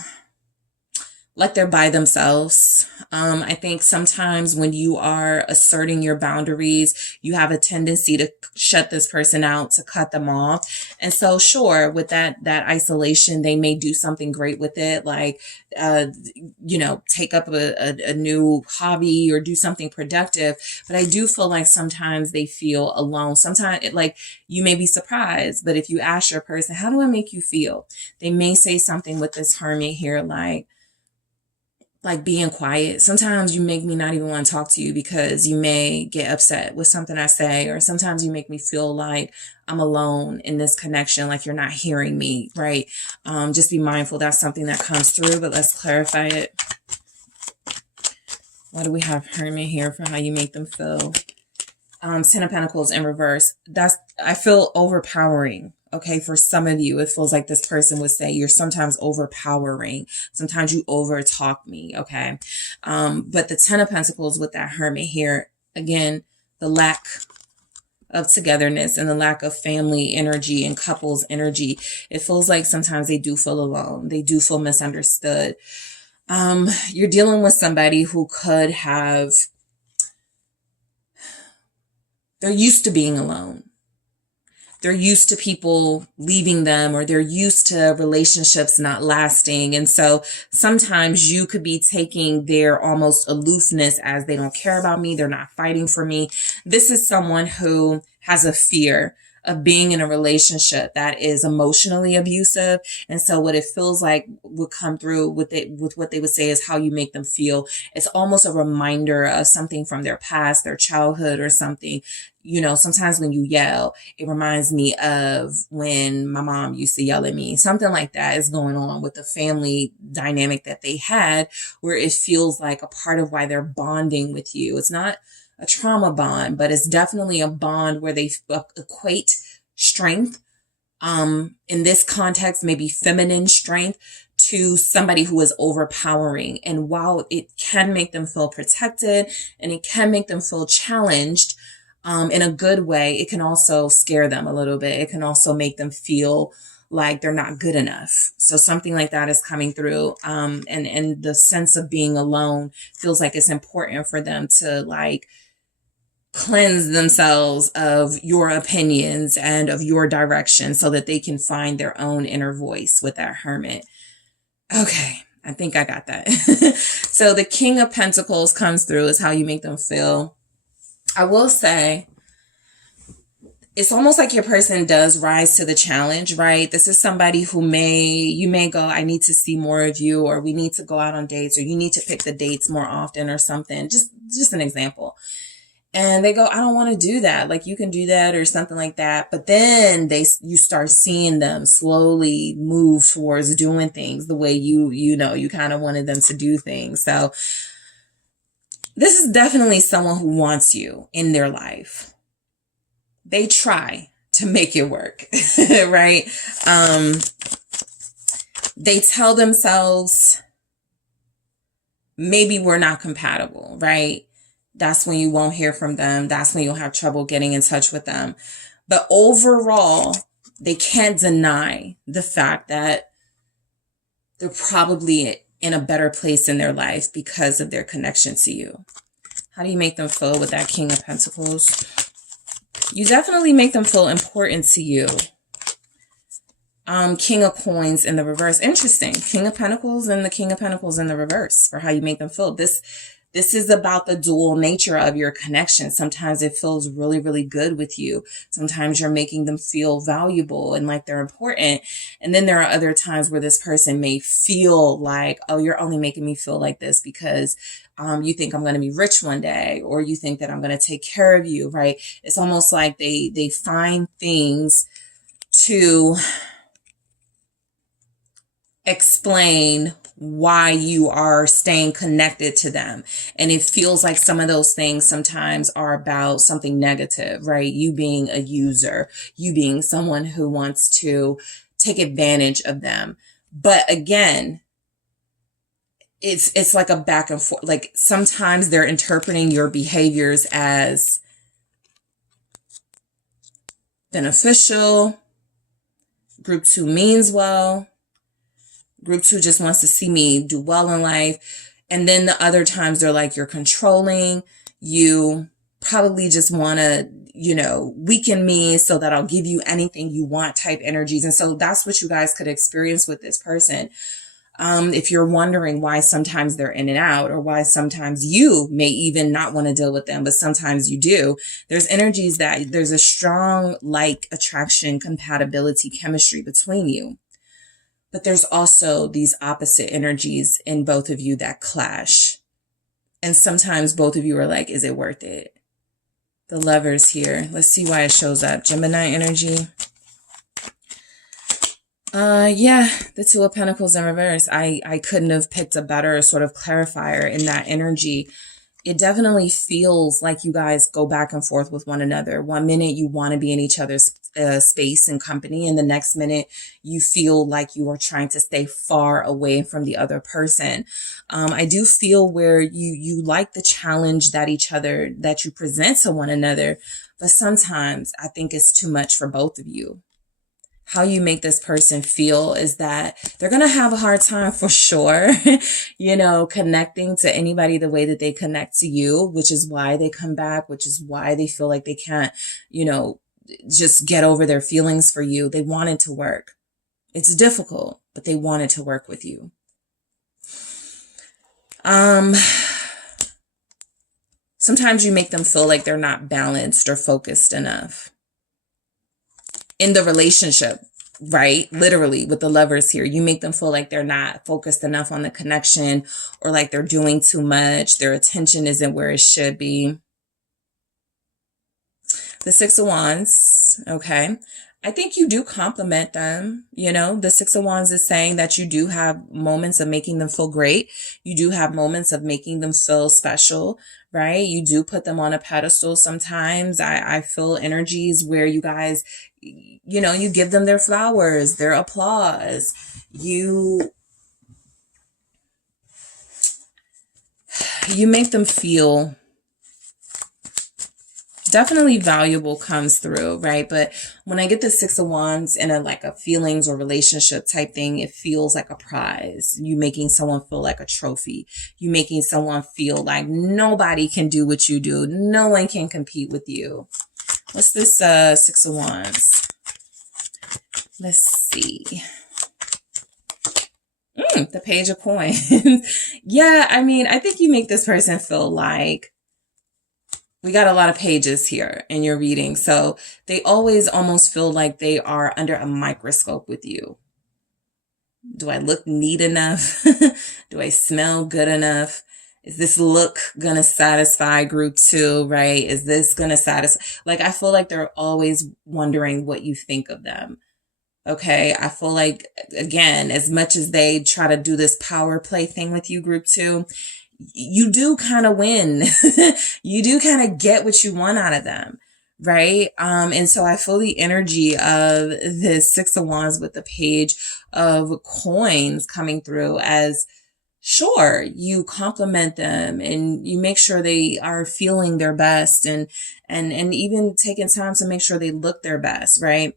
like they're by themselves. I think sometimes when you are asserting your boundaries, you have a tendency to shut this person out, to cut them off. And so sure, with that isolation, they may do something great with it, like, take up a new hobby or do something productive. But I do feel like sometimes they feel alone. Sometimes you may be surprised, but if you ask your person, how do I make you feel? They may say something with this Hermit here, like being quiet. Sometimes you make me not even want to talk to you because you may get upset with something I say, or sometimes you make me feel like I'm alone in this connection, like you're not hearing me, right? Just be mindful that's something that comes through, but let's clarify it. What do we have Hermit here for how you make them feel? Ten of Pentacles in reverse. I feel overpowering. Okay, for some of you, it feels like this person would say you're sometimes overpowering. Sometimes you over talk me. Okay. But the Ten of Pentacles with that Hermit here, again, the lack of togetherness and the lack of family energy and couples energy. It feels like sometimes they do feel alone. They do feel misunderstood. You're dealing with somebody who could have, they're used to being alone. They're used to people leaving them, or they're used to relationships not lasting. And so sometimes you could be taking their almost aloofness as they don't care about me. They're not fighting for me. This is someone who has a fear of being in a relationship that is emotionally abusive. And so what it feels like would come through with what they would say is how you make them feel. It's almost a reminder of something from their past, their childhood or something. Sometimes when you yell, it reminds me of when my mom used to yell at me. Something like that is going on with the family dynamic that they had, where it feels like a part of why they're bonding with you. It's not a trauma bond, but it's definitely a bond where they equate strength, in this context, maybe feminine strength, to somebody who is overpowering. And while it can make them feel protected and it can make them feel challenged, in a good way, it can also scare them a little bit. It can also make them feel like they're not good enough. So something like that is coming through. And the sense of being alone feels like it's important for them to cleanse themselves of your opinions and of your direction so that they can find their own inner voice with that Hermit. Okay. I think I got that. So the King of Pentacles comes through is how you make them feel. I will say, it's almost like your person does rise to the challenge, right? This is somebody who you may go, I need to see more of you, or we need to go out on dates, or you need to pick the dates more often or something. Just an example. And they go, I don't want to do that. Like, you can do that or something like that. But then you start seeing them slowly move towards doing things the way you kind of wanted them to do things. So this is definitely someone who wants you in their life. They try to make it work, right? They tell themselves, maybe we're not compatible, right? That's when you won't hear from them. That's when you'll have trouble getting in touch with them. But overall, they can't deny the fact that they're probably in a better place in their life because of their connection to you. How do you make them feel with that King of Pentacles? You definitely make them feel important to you. King of Coins in the reverse. Interesting. King of Pentacles and the King of Pentacles in the reverse for how you make them feel. This is about the dual nature of your connection. Sometimes it feels really, really good with you. Sometimes you're making them feel valuable and like they're important. And then there are other times where this person may feel like, oh, you're only making me feel like this because you think I'm going to be rich one day, or you think that I'm going to take care of you, right? It's almost like they find things to explain why you are staying connected to them. And it feels like some of those things sometimes are about something negative, right? You being a user, you being someone who wants to take advantage of them. But again, it's like a back and forth. Like, sometimes they're interpreting your behaviors as beneficial. Group 2 means well. Group 2 just wants to see me do well in life. And then the other times they're like, you're controlling. You probably just want to, weaken me so that I'll give you anything you want type energies. And so that's what you guys could experience with this person. If you're wondering why sometimes they're in and out, or why sometimes you may even not want to deal with them, but sometimes you do, there's energies that there's a strong attraction, compatibility, chemistry between you. But there's also these opposite energies in both of you that clash. And sometimes both of you are like, is it worth it? The Lovers here. Let's see why it shows up. Gemini energy. Yeah, the Two of Pentacles in reverse. I couldn't have picked a better sort of clarifier in that energy. It definitely feels like you guys go back and forth with one another. One minute you want to be in each other's space and company, and the next minute you feel like you are trying to stay far away from the other person. I do feel where you like the challenge that you present to one another, but sometimes I think it's too much for both of you. How you make this person feel is that they're going to have a hard time for sure, connecting to anybody the way that they connect to you, which is why they come back, which is why they feel like they can't, just get over their feelings for you. They want it to work. It's difficult, but they want it to work with you. Sometimes you make them feel like they're not balanced or focused enough in the relationship, right? Literally with the Lovers here, you make them feel like they're not focused enough on the connection, or like they're doing too much. Their attention isn't where it should be. The Six of Wands. Okay. I think you do compliment them. The Six of Wands is saying that you do have moments of making them feel great. You do have moments of making them feel special, right? You do put them on a pedestal sometimes. I feel energies where you guys, you give them their flowers, their applause. You make them feel definitely valuable comes through, right? But when I get the Six of Wands in a feelings or relationship type thing, it feels like a prize. You making someone feel like a trophy. You making someone feel like nobody can do what you do. No one can compete with you. What's this Six of Wands? Let's see. The Page of Coins. Yeah, I mean, I think you make this person feel like we got a lot of pages here in your reading. So they always almost feel like they are under a microscope with you. Do I look neat enough? Do I smell good enough? Is this look gonna satisfy group 2, right? Is this gonna satisfy? Like, I feel like they're always wondering what you think of them. Okay. I feel like, again, as much as they try to do this power play thing with you, group 2, you do kind of win. You do kind of get what you want out of them. Right. And so I feel the energy of the 6 of Wands with the Page of Coins coming through as, sure, you compliment them and you make sure they are feeling their best and even taking time to make sure they look their best. Right.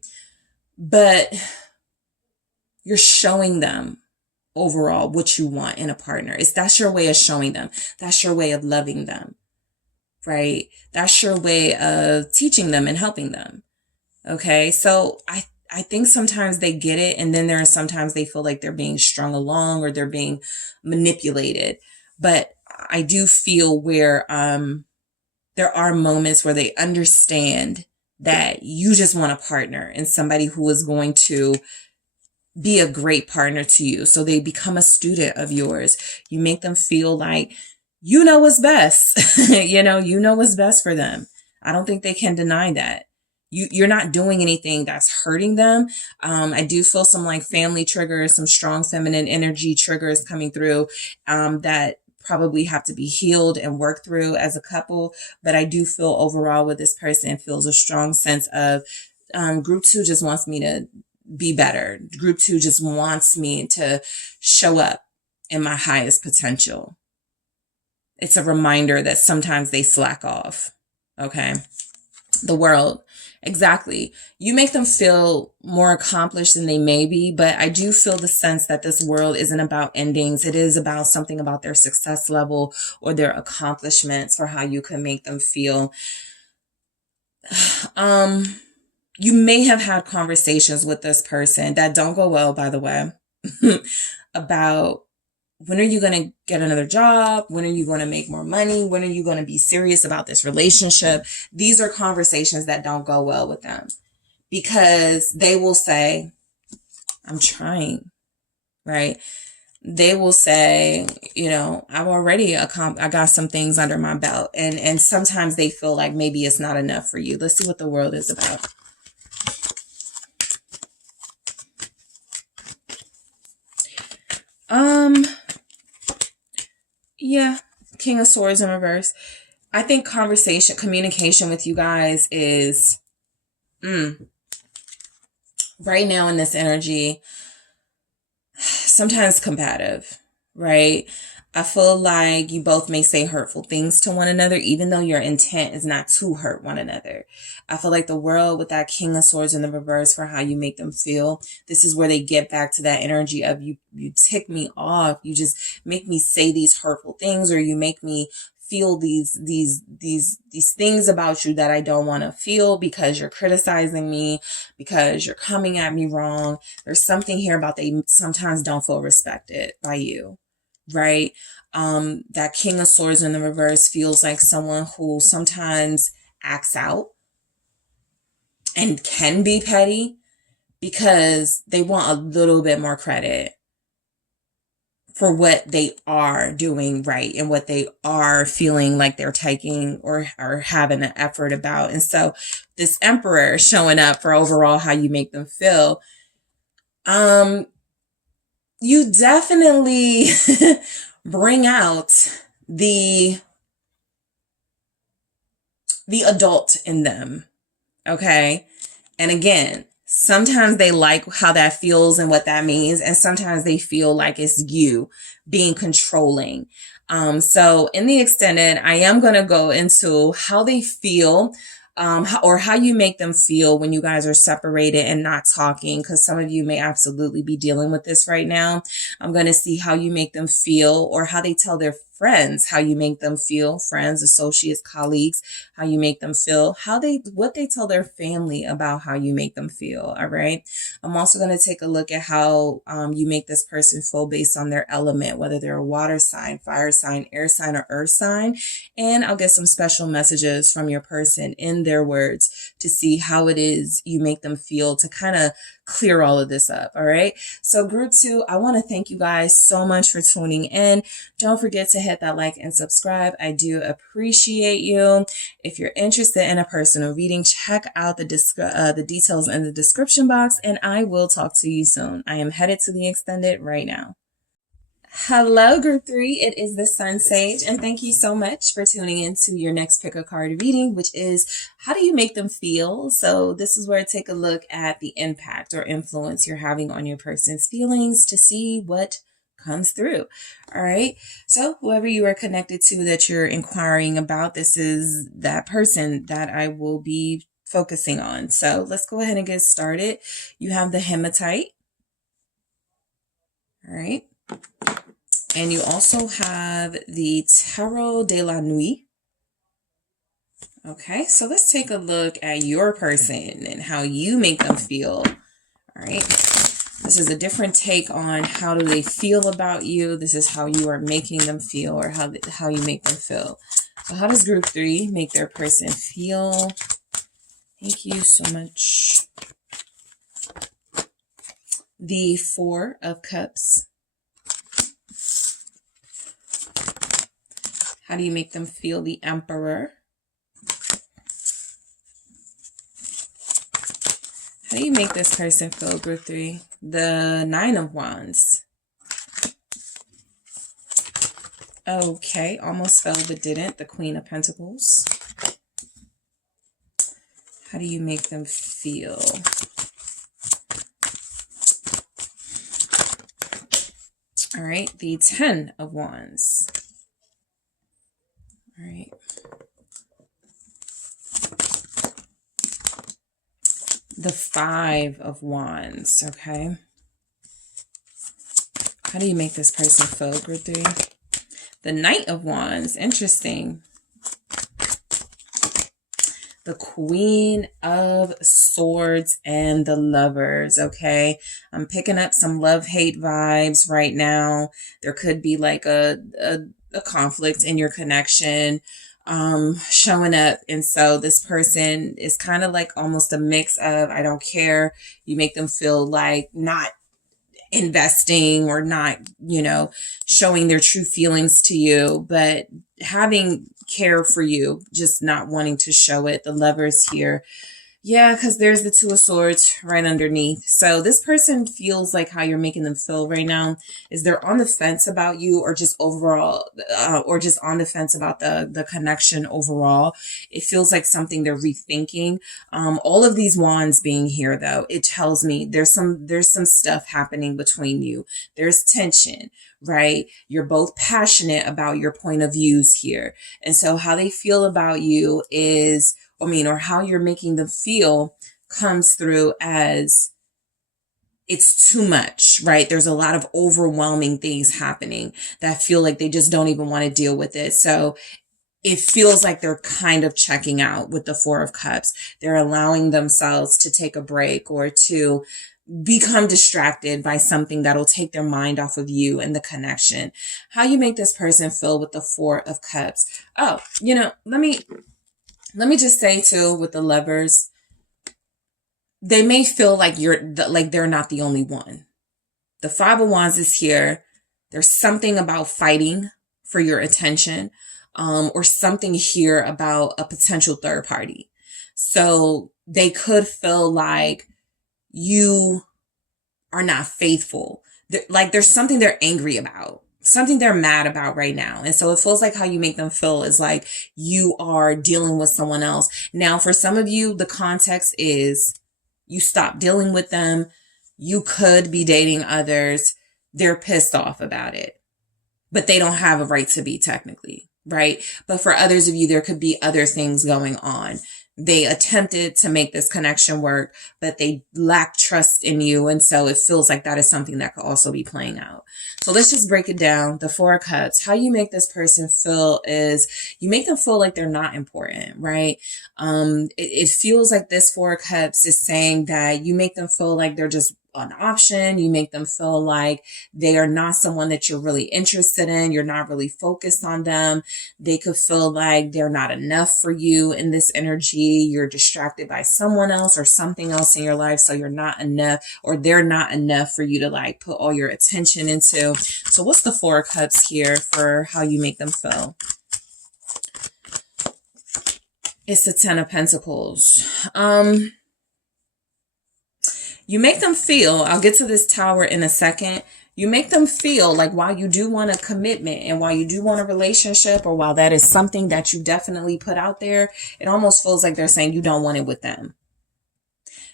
But you're showing them overall what you want in a partner. That's your way of showing them. That's your way of loving them, right? That's your way of teaching them and helping them. Okay. So I think sometimes they get it. And then there are sometimes they feel like they're being strung along or they're being manipulated. But I do feel where, there are moments where they understand that you just want a partner and somebody who is going to be a great partner to you. So they become a student of yours. You make them feel like you know what's best. you know what's best for them. I don't think they can deny that. You're not doing anything that's hurting them. I do feel some like family triggers, some strong feminine energy triggers coming through, that probably have to be healed and worked through as a couple. But I do feel overall with this person feels a strong sense of, group 2 just wants me to be better. Group 2 just wants me to show up in my highest potential. It's a reminder that sometimes they slack off. Okay. The World. Exactly. You make them feel more accomplished than they may be, but I do feel the sense that this world isn't about endings. It is about something about their success level or their accomplishments for how you can make them feel. You may have had conversations with this person that don't go well, by the way, about when are you going to get another job? When are you going to make more money? When are you going to be serious about this relationship? These are conversations that don't go well with them because they will say, I'm trying, right? They will say, I've already I got some things under my belt. And sometimes they feel like maybe it's not enough for you. Let's see what the World is about. Yeah, King of Swords in reverse. I think communication with you guys is, right now in this energy, sometimes combative, right? I feel like you both may say hurtful things to one another, even though your intent is not to hurt one another. I feel like the World with that King of Swords in the reverse for how you make them feel. This is where they get back to that energy of you tick me off. You just make me say these hurtful things, or you make me feel these things about you that I don't want to feel because you're criticizing me, because you're coming at me wrong. There's something here about they sometimes don't feel respected by you. Right? That King of Swords in the reverse feels like someone who sometimes acts out and can be petty because they want a little bit more credit for what they are doing right and what they are feeling like they're taking or having an effort about. And so this Emperor showing up for overall how you make them feel. You definitely bring out the adult in them. Okay. And again, sometimes they like how that feels and what that means. And sometimes they feel like it's you being controlling. So in the extended, I am going to go into how they feel, or how you make them feel when you guys are separated and not talking, because some of you may absolutely be dealing with this right now. I'm going to see how you make them feel or how they tell their friends, how you make them feel, friends, associates, colleagues, how you make them feel, what they tell their family about how you make them feel. All right. I'm also going to take a look at how you make this person feel based on their element, whether they're a water sign, fire sign, air sign, or earth sign. And I'll get some special messages from your person in their words to see how it is you make them feel, to kind of clear all of this up. All right. So group 2, I want to thank you guys so much for tuning in. Don't forget to hit that like and subscribe. I do appreciate you. If you're interested in a personal reading, check out the details in the description box, and I will talk to you soon. I am headed to the extended right now. Hello, group 3. It is the SunSage, and thank you so much for tuning in to your next pick a card reading, which is how do you make them feel? So this is where I take a look at the impact or influence you're having on your person's feelings to see what comes through. All right. So whoever you are connected to that you're inquiring about, this is that person that I will be focusing on. So let's go ahead and get started. You have the hematite. All right. And you also have the Tarot de la Nuit. Okay, so let's take a look at your person and how you make them feel. All right, this is a different take on how do they feel about you. This is how you are making them feel, or how you make them feel. So how does group 3 make their person feel? Thank you so much. The 4 of Cups. How do you make them feel? The Emperor. How do you make this person feel, group 3? The 9 of Wands. Okay, almost fell but didn't. The Queen of Pentacles. How do you make them feel? All right, the 10 of Wands. All right. The 5 of Wands, okay? How do you make this person feel, group 3? The Knight of Wands, interesting. The Queen of Swords and the Lovers, okay? I'm picking up some love-hate vibes right now. There could be like a conflict in your connection showing up, and so this person is kind of like almost a mix of I don't care. You make them feel like not investing or not, showing their true feelings to you, but having care for you, just not wanting to show it. The Lovers here. Yeah, because there's the 2 of Swords right underneath. So this person feels like how you're making them feel right now is they're on the fence about you, or just overall, or just on the fence about the connection overall. It feels like something they're rethinking. All of these wands being here, though, it tells me there's some stuff happening between you. There's tension, right? You're both passionate about your point of views here. And so how they feel about you is, or how you're making them feel comes through as it's too much, right? There's a lot of overwhelming things happening that feel like they just don't even want to deal with it. So it feels like they're kind of checking out with the 4 of Cups. They're allowing themselves to take a break or to become distracted by something that'll take their mind off of you and the connection. How you make this person feel with the 4 of Cups. Oh, let me just say too, with the Lovers, they may feel like they're not the only one. The 5 of Wands is here. There's something about fighting for your attention, or something here about a potential third party. So they could feel like you are not faithful. Like there's something they're angry about. Something they're mad about right now. And so it feels like how you make them feel is like you are dealing with someone else. Now, for some of you, the context is you stop dealing with them. You could be dating others. They're pissed off about it, but they don't have a right to be technically, right? But for others of you, there could be other things going on. they attempted to make this connection work, but they lack trust in you. And so it feels like that is something that could also be playing out. So let's just break it down. The Four of Cups, how you make this person feel is you make them feel like they're not important, right? It feels like this Four of Cups is saying that you make them feel like they're just an option. You make them feel like they are not someone that you're really interested in. You're not really focused on them. They could feel like they're not enough for you in this energy. You're distracted by someone else or something else in your life. So you're not enough, or they're not enough for you to like put all your attention into. So what's the Four of Cups here for how you make them feel? It's the Ten of Pentacles. You make them feel, I'll get to this Tower in a second. You make them feel like while you do want a commitment and while you do want a relationship, or while that is something that you definitely put out there, it almost feels like they're saying you don't want it with them.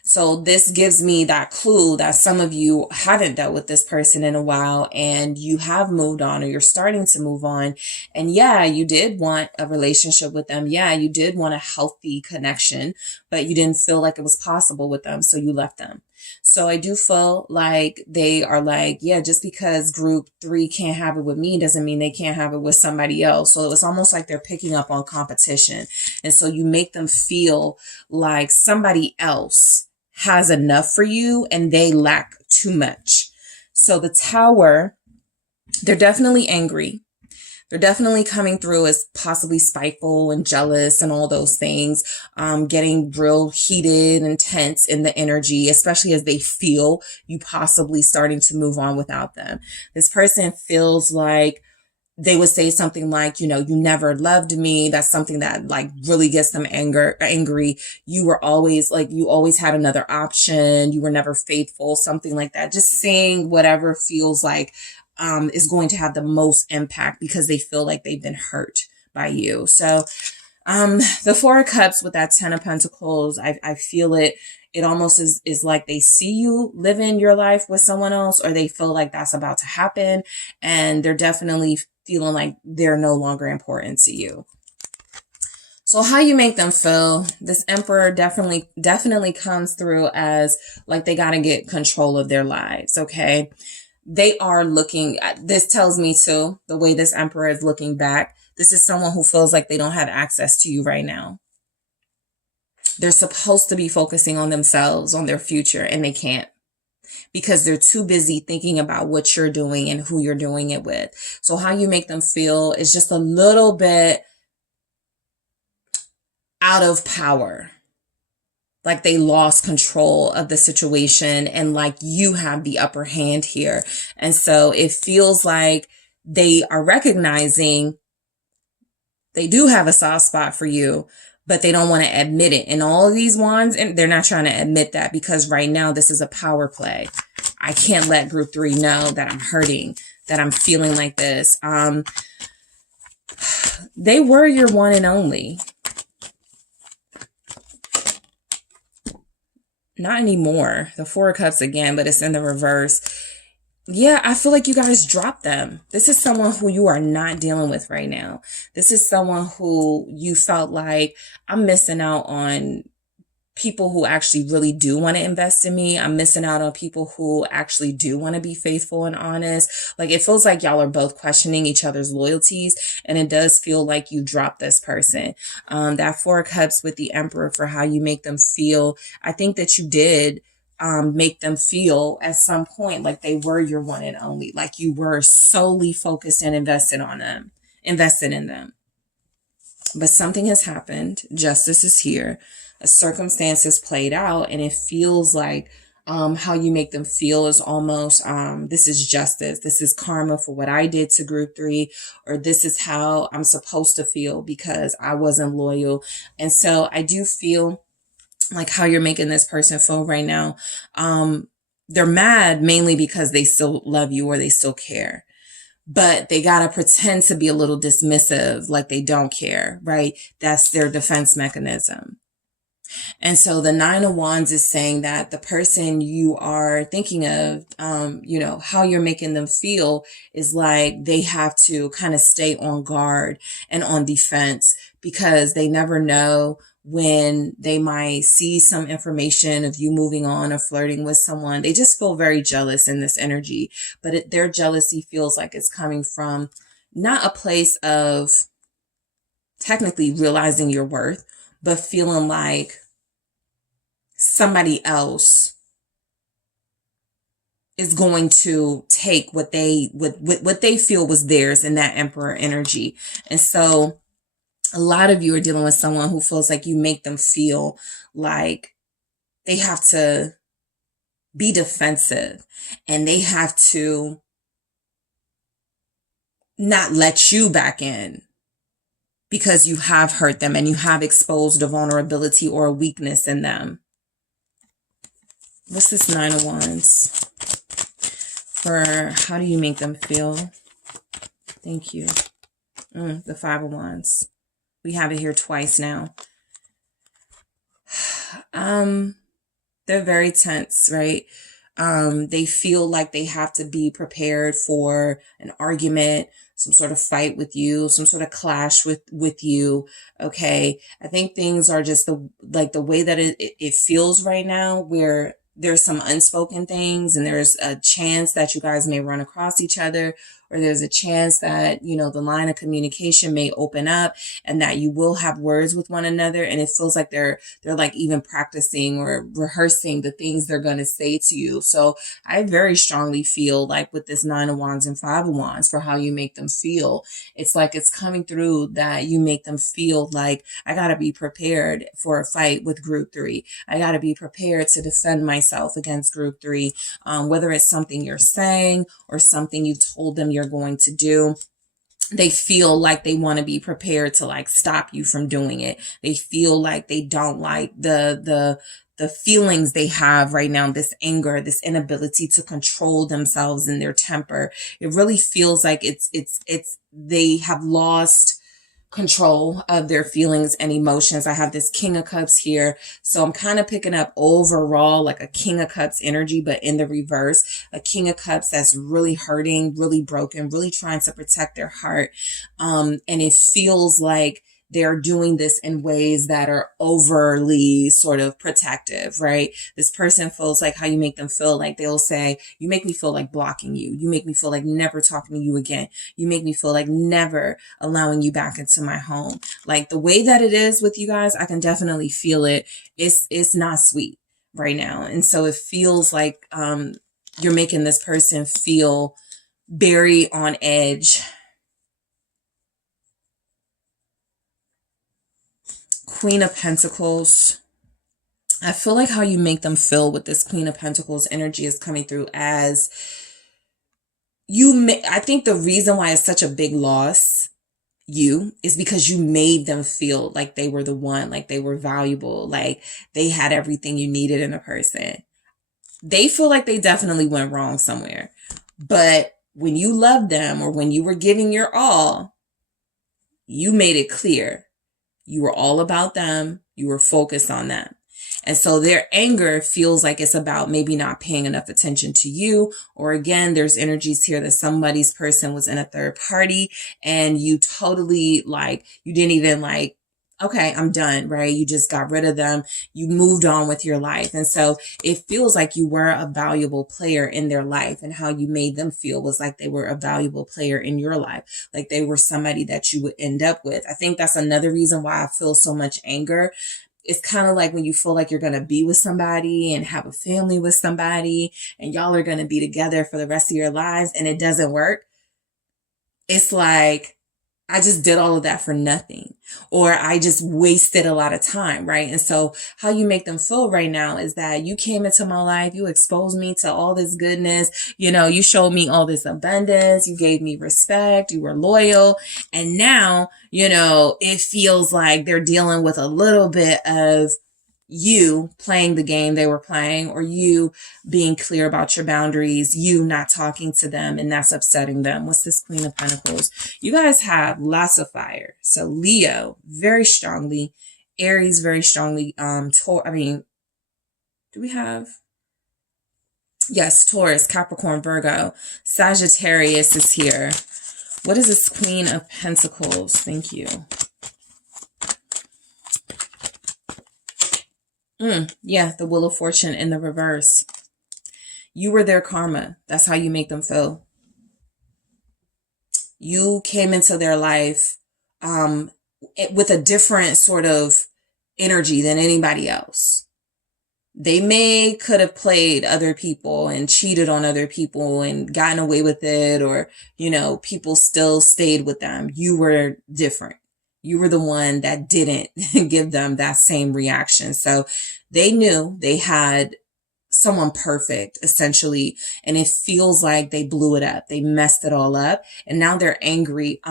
So this gives me that clue that some of you haven't dealt with this person in a while and you have moved on, or you're starting to move on. And yeah, you did want a relationship with them. Yeah, you did want a healthy connection, but you didn't feel like it was possible with them. So you left them. So I do feel like they are like, yeah, just because group 3 can't have it with me doesn't mean they can't have it with somebody else. So it's almost like they're picking up on competition. And so you make them feel like somebody else has enough for you and they lack too much. So the Tower, they're definitely angry. They're definitely coming through as possibly spiteful and jealous and all those things, getting real heated and tense in the energy, especially as they feel you possibly starting to move on without them. This person feels like they would say something like, you know, you never loved me. That's something that like really gets them angry. You were always like, you always had another option. You were never faithful, something like that. Just saying whatever feels like is going to have the most impact because they feel like they've been hurt by you. So the Four of Cups with that Ten of Pentacles, I feel it. It almost is like they see you living your life with someone else, or they feel like that's about to happen. And they're definitely feeling like they're no longer important to you. So how you make them feel, this Emperor definitely comes through as like they got to get control of their lives. Okay. They are looking, this tells me too, the way this Emperor is looking back, this is someone who feels like they don't have access to you right now. They're supposed to be focusing on themselves, on their future, and they can't because they're too busy thinking about what you're doing and who you're doing it with. So how you make them feel is just a little bit out of power. Like they lost control of the situation and like you have the upper hand here. And so it feels like they are recognizing they do have a soft spot for you, but they don't want to admit it. And all of these wands, and they're not trying to admit that because right now this is a power play. I can't let group 3 know that I'm hurting, that I'm feeling like this. They were your one and only. Not anymore. The Four of Cups again, but it's in the reverse. Yeah, I feel like you guys dropped them. This is someone who you are not dealing with right now. This is someone who you felt like I'm missing out on people who actually really do want to invest in me. I'm missing out on people who actually do want to be faithful and honest. Like it feels like y'all are both questioning each other's loyalties. And it does feel like you dropped this person. That Four of Cups with the Emperor for how you make them feel. I think that you did make them feel at some point like they were your one and only, like you were solely focused and invested in them. But something has happened. Justice is here. A circumstance is played out, and it feels like how you make them feel is almost this is justice. This is karma for what I did to group 3, or this is how I'm supposed to feel because I wasn't loyal. And so I do feel like how you're making this person feel right now. They're mad mainly because they still love you or they still care. But they got to pretend to be a little dismissive, like they don't care, right? That's their defense mechanism. And so the Nine of Wands is saying that the person you are thinking of, you know, how you're making them feel is like they have to kind of stay on guard and on defense because they never know when they might see some information of you moving on or flirting with someone. They just feel very jealous in this energy, but their jealousy feels like it's coming from not a place of technically realizing your worth, but feeling like somebody else is going to take what they feel was theirs in that Emperor energy. And so a lot of you are dealing with someone who feels like you make them feel like they have to be defensive and they have to not let you back in because you have hurt them and you have exposed a vulnerability or a weakness in them. What's this Nine of Wands? For how do you make them feel? Thank you. The Five of Wands. We have it here twice now. They're very tense, right? They feel like they have to be prepared for an argument, some sort of fight with you, some sort of clash with you. Okay. I think things are just the way that it feels right now, where there's some unspoken things and there's a chance that you guys may run across each other, or there's a chance that, you know, the line of communication may open up and that you will have words with one another. And it feels like they're like even practicing or rehearsing the things they're going to say to you. So I very strongly feel like with this Nine of Wands and Five of Wands, for how you make them feel, it's like it's coming through that you make them feel like, I got to be prepared for a fight with group 3. I got to be prepared to defend myself against group 3, whether it's something you're saying or something you told them you're going to do. They feel like they want to be prepared to like stop you from doing it. They feel like they don't like the feelings they have right now, this anger, this inability to control themselves and their temper. It really feels like they have lost control of their feelings and emotions. I have this King of Cups here. So I'm kind of picking up overall like a King of Cups energy, but in the reverse, a King of Cups that's really hurting, really broken, really trying to protect their heart. And it feels like they're doing this in ways that are overly sort of protective, right? This person feels like, how you make them feel, like they'll say, you make me feel like blocking you. You make me feel like never talking to you again. You make me feel like never allowing you back into my home. Like the way that it is with you guys, I can definitely feel it. It's not sweet right now. And so it feels like you're making this person feel very on edge. Queen of Pentacles. I feel like how you make them feel with this Queen of Pentacles energy is coming through as I think the reason why it's such a big loss, is because you made them feel like they were the one, like they were valuable, like they had everything you needed in a person. They feel like they definitely went wrong somewhere. But when you loved them or when you were giving your all, you made it clear. You were all about them. You were focused on them. And so their anger feels like it's about maybe not paying enough attention to you. Or again, there's energies here that somebody's person was in a third party and you totally you didn't even okay, I'm done, right? You just got rid of them. You moved on with your life. And so it feels like you were a valuable player in their life, and how you made them feel was like they were a valuable player in your life. Like they were somebody that you would end up with. I think that's another reason why I feel so much anger. It's kind of like when you feel like you're going to be with somebody and have a family with somebody and y'all are going to be together for the rest of your lives and it doesn't work. It's like, I just did all of that for nothing, or I just wasted a lot of time, right? And so how you make them feel right now is that you came into my life, you exposed me to all this goodness, you showed me all this abundance, you gave me respect, you were loyal, and now, it feels like they're dealing with a little bit of you playing the game they were playing, or you being clear about your boundaries, you not talking to them, and that's upsetting them. What's this Queen of Pentacles? You guys have lots of fire. So Leo, very strongly. Aries, very strongly. Do we have? Yes, Taurus, Capricorn, Virgo. Sagittarius is here. What is this Queen of Pentacles? Thank you. Yeah, the Wheel of Fortune in the reverse. You were their karma. That's how you make them feel. You came into their life with a different sort of energy than anybody else. They could have played other people and cheated on other people and gotten away with it, or, people still stayed with them. You were different. You were the one that didn't give them that same reaction. So they knew they had someone perfect, essentially, and it feels like they blew it up. They messed it all up, and now they're angry.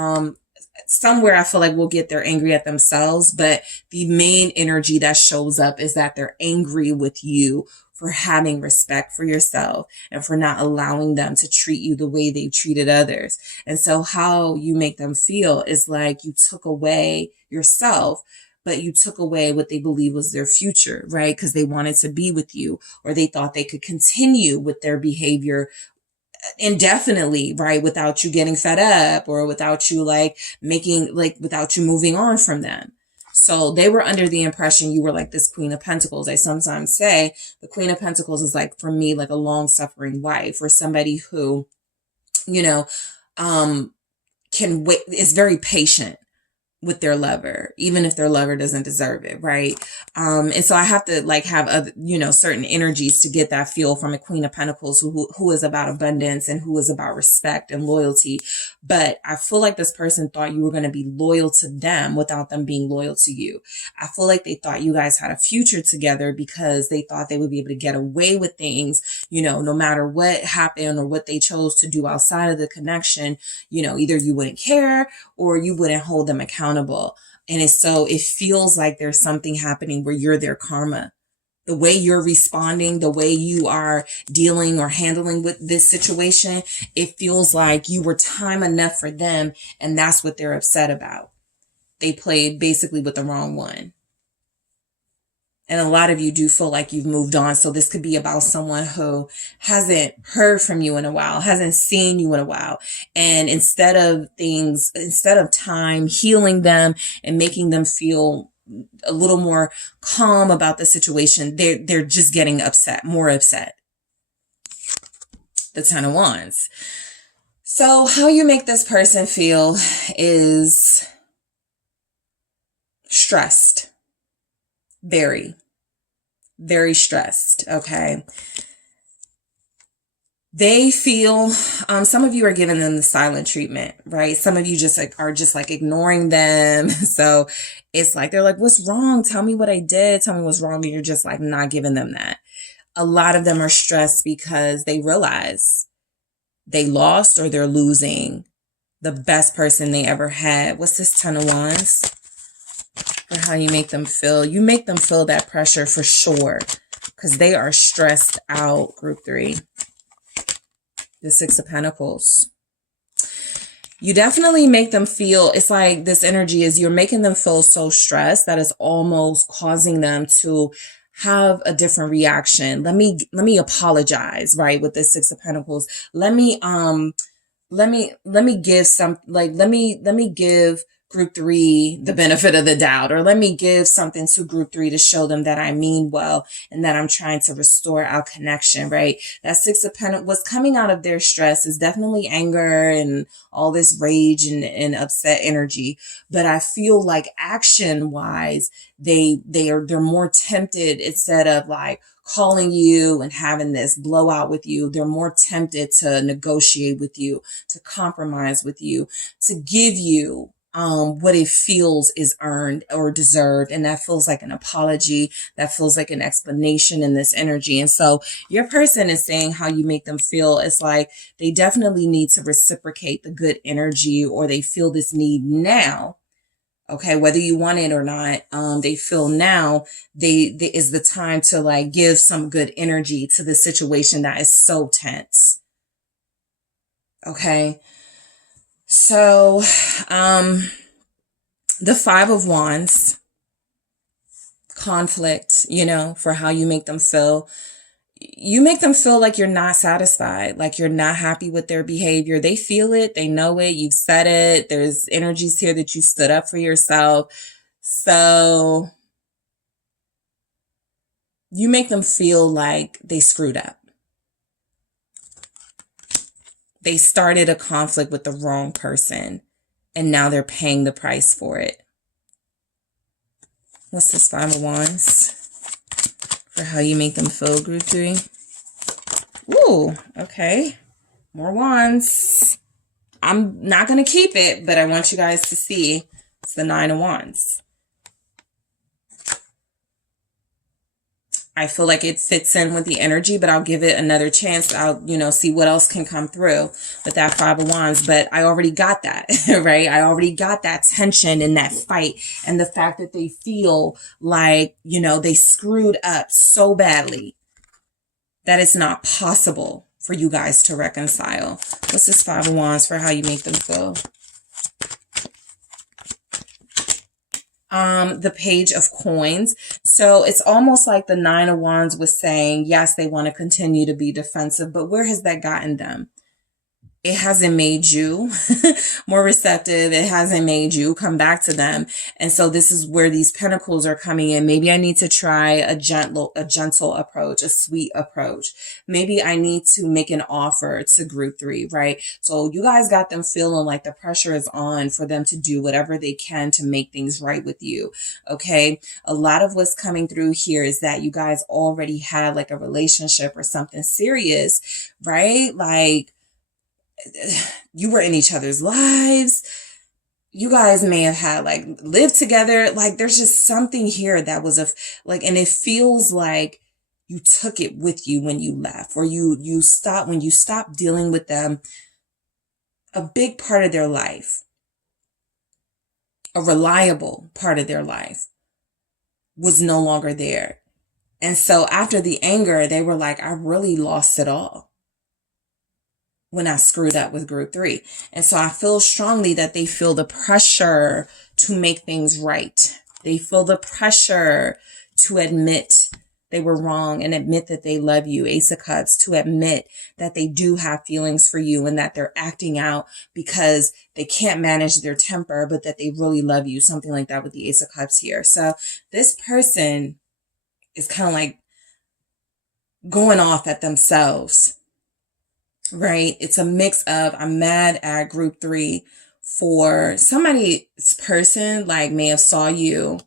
Somewhere I feel like we'll get they're angry at themselves, but the main energy that shows up is that they're angry with you for having respect for yourself and for not allowing them to treat you the way they treated others. And so how you make them feel is like you took away yourself, but you took away what they believe was their future, right? Because they wanted to be with you, or they thought they could continue with their behavior indefinitely, right? Without you getting fed up, or without you without you moving on from them. So they were under the impression you were like this Queen of Pentacles. I sometimes say the Queen of Pentacles is like, for me, like a long suffering wife, or somebody who, can wait, is very patient with their lover, even if their lover doesn't deserve it, right? And so I have to have other, certain energies to get that feel from a Queen of Pentacles who is about abundance and who is about respect and loyalty. But I feel like this person thought you were going to be loyal to them without them being loyal to you. I feel like they thought you guys had a future together because they thought they would be able to get away with things, no matter what happened or what they chose to do outside of the connection. Either you wouldn't care or you wouldn't hold them accountable. And it feels like there's something happening where you're their karma. The way you're responding, the way you are dealing or handling with this situation, it feels like you were time enough for them, and that's what they're upset about. They played basically with the wrong one. And a lot of you do feel like you've moved on. So this could be about someone who hasn't heard from you in a while, hasn't seen you in a while. And instead of time healing them and making them feel a little more calm about the situation, they're just getting upset, more upset. The Ten of Wands. So how you make this person feel is stressed. Very, very stressed. Okay. They feel, some of you are giving them the silent treatment, right? Some of you are ignoring them. So it's like, they're like, what's wrong? Tell me what I did. Tell me what's wrong. And you're just like not giving them that. A lot of them are stressed because they realize they lost or they're losing the best person they ever had. What's this Ten of Wands? For how you make them feel. You make them feel that pressure for sure, because they are stressed out. Group 3. The Six of Pentacles. You definitely make them feel, it's like this energy is you're making them feel so stressed that it's almost causing them to have a different reaction. Let me apologize, right? With this Six of Pentacles. Let me give Group 3 the benefit of the doubt, or let me give something to Group 3 to show them that I mean well and that I'm trying to restore our connection, right? That Six of Pentacles, what's coming out of their stress is definitely anger and all this rage and upset energy. But I feel like action wise, they're more tempted, instead of like calling you and having this blowout with you, they're more tempted to negotiate with you, to compromise with you, to give you what it feels is earned or deserved. And that feels like an apology. That feels like an explanation in this energy. And so your person is saying how you make them feel. It's like they definitely need to reciprocate the good energy, or they feel this need now. Okay, whether you want it or not, they feel now they is the time to like give some good energy to the situation that is so tense. Okay. So, the Five of Wands, conflict, for how you make them feel. You make them feel like you're not satisfied, like you're not happy with their behavior. They feel it. They know it. You've said it. There's energies here that you stood up for yourself. So You make them feel like they screwed up. They started a conflict with the wrong person, and now they're paying the price for it. What's this Five of Wands for how you make them feel, group 3? Ooh, okay. More wands. I'm not going to keep it, but I want you guys to see. It's the Nine of Wands. I feel like it fits in with the energy, but I'll give it another chance. I'll, see what else can come through with that Five of Wands. But I already got that, right? I already got that tension in that fight, and the fact that they feel like, they screwed up so badly that it's not possible for you guys to reconcile. What's this Five of Wands for how you make them feel? The Page of Coins. So it's almost like the Nine of Wands was saying, yes, they want to continue to be defensive, but where has that gotten them? It hasn't made you more receptive. It hasn't made you come back to them. And so this is where these pentacles are coming in. Maybe I need to try a gentle approach, a sweet approach. Maybe I need to make an offer to group 3, right? So you guys got them feeling like the pressure is on for them to do whatever they can to make things right with you. Okay. A lot of what's coming through here is that you guys already had like a relationship or something serious, right? Like, you were in each other's lives. You guys may have had like lived together. Like there's just something here that was and it feels like you took it with you when you left, or you stopped when you stopped dealing with them. A big part of their life, a reliable part of their life, was no longer there. And so after the anger, they were like, I really lost it all when I screwed up with group 3. And so I feel strongly that they feel the pressure to make things right. They feel the pressure to admit they were wrong and admit that they love you. Ace of Cups, to admit that they do have feelings for you and that they're acting out because they can't manage their temper, but that they really love you. Something like that with the Ace of Cups here. So this person is kind of like going off at themselves. Right? It's a mix of, I'm mad at group 3 for somebody's person, like may have saw you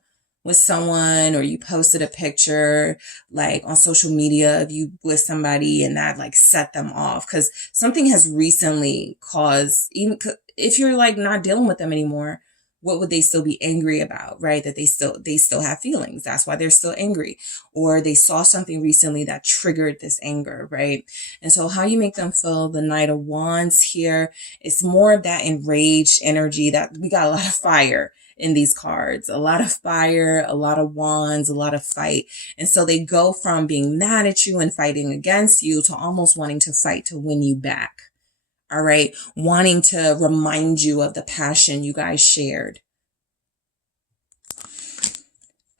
with someone, or you posted a picture like on social media of you with somebody, and that like set them off because something has recently caused, even if you're like not dealing with them anymore, what would they still be angry about, right? That they still have feelings. That's why they're still angry. Or they saw something recently that triggered this anger, right? And so how you make them feel, the Knight of Wands here, it's more of that enraged energy, that we got a lot of fire in these cards, a lot of fire, a lot of wands, a lot of fight. And so they go from being mad at you and fighting against you to almost wanting to fight to win you back. All right. Wanting to remind you of the passion you guys shared.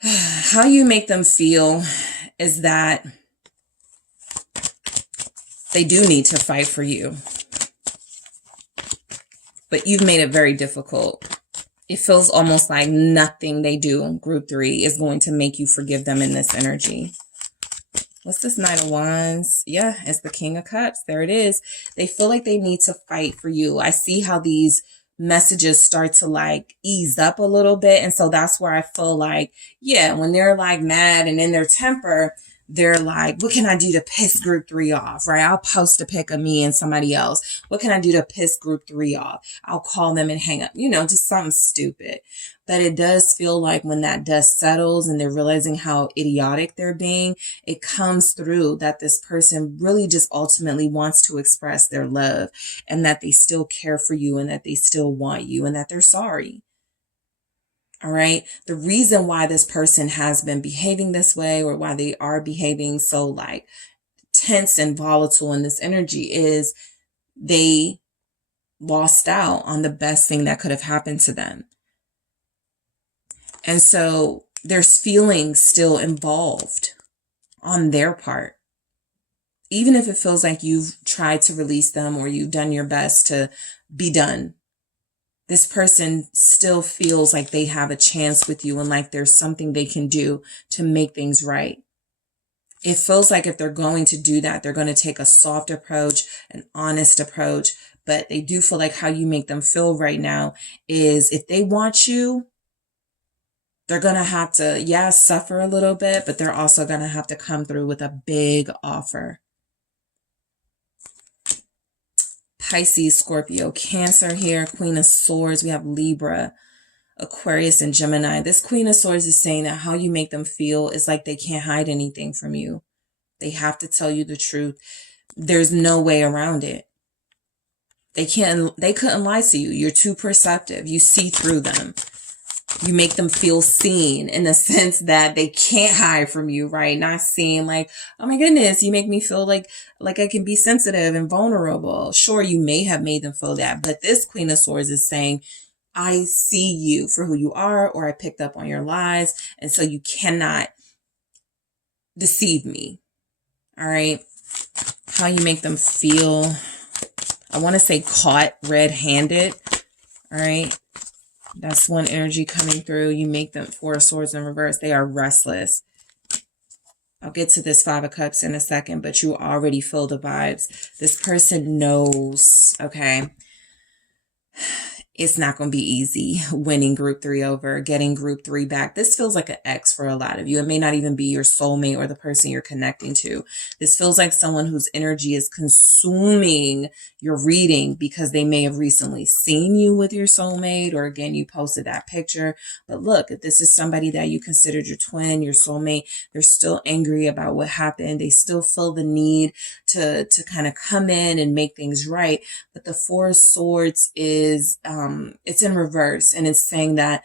How you make them feel is that they do need to fight for you, but you've made it very difficult. It feels almost like nothing they do, group 3, is going to make you forgive them in this energy. What's this Knight of Wands? Yeah, it's the King of Cups. There it is. They feel like they need to fight for you. I see how these messages start to like ease up a little bit. And so that's where I feel like, yeah, when they're like mad and in their temper, they're like, what can I do to piss group 3 off, right? I'll post a pic of me and somebody else. What can I do to piss group 3 off? I'll call them and hang up, just something stupid. But it does feel like when that dust settles and they're realizing how idiotic they're being, it comes through that this person really just ultimately wants to express their love, and that they still care for you, and that they still want you, and that they're sorry. All right. The reason why this person has been behaving this way, or why they are behaving so like tense and volatile in this energy, is they lost out on the best thing that could have happened to them. And so there's feelings still involved on their part. Even if it feels like you've tried to release them, or you've done your best to be done, this person still feels like they have a chance with you, and like there's something they can do to make things right. it feels like if they're going to do that, they're going to take a soft approach, an honest approach. But they do feel like how you make them feel right now is if they want you, they're going to have to, yeah, suffer a little bit, but they're also going to have to come through with a big offer. Pisces, Scorpio, Cancer here, Queen of Swords. We have Libra, Aquarius, and Gemini. This Queen of Swords is saying that how you make them feel is like they can't hide anything from you. They have to tell you the truth. There's no way around it. They couldn't lie to you. You're too perceptive. You see through them. You make them feel seen in the sense that they can't hide from you, right? Not seen like, oh my goodness, you make me feel like I can be sensitive and vulnerable. Sure, you may have made them feel that, but this Queen of Swords is saying, I see you for who you are, or I picked up on your lies, and so you cannot deceive me. All right. How you make them feel. I want to say caught red-handed. All right. That's one energy coming through. You make them Four of Swords in reverse. They are restless. I'll get to this Five of Cups in a second, but you already feel the vibes. This person knows, okay, it's not going to be easy winning group 3 over, getting group 3 back. This feels like an ex for a lot of you. It may not even be your soulmate or the person you're connecting to. This feels like someone whose energy is consuming your reading because they may have recently seen you with your soulmate, or again, you posted that picture. But look, if this is somebody that you considered your twin, your soulmate, they're still angry about what happened. They still feel the need to kind of come in and make things right. But the Four of Swords is, it's in reverse, and it's saying that,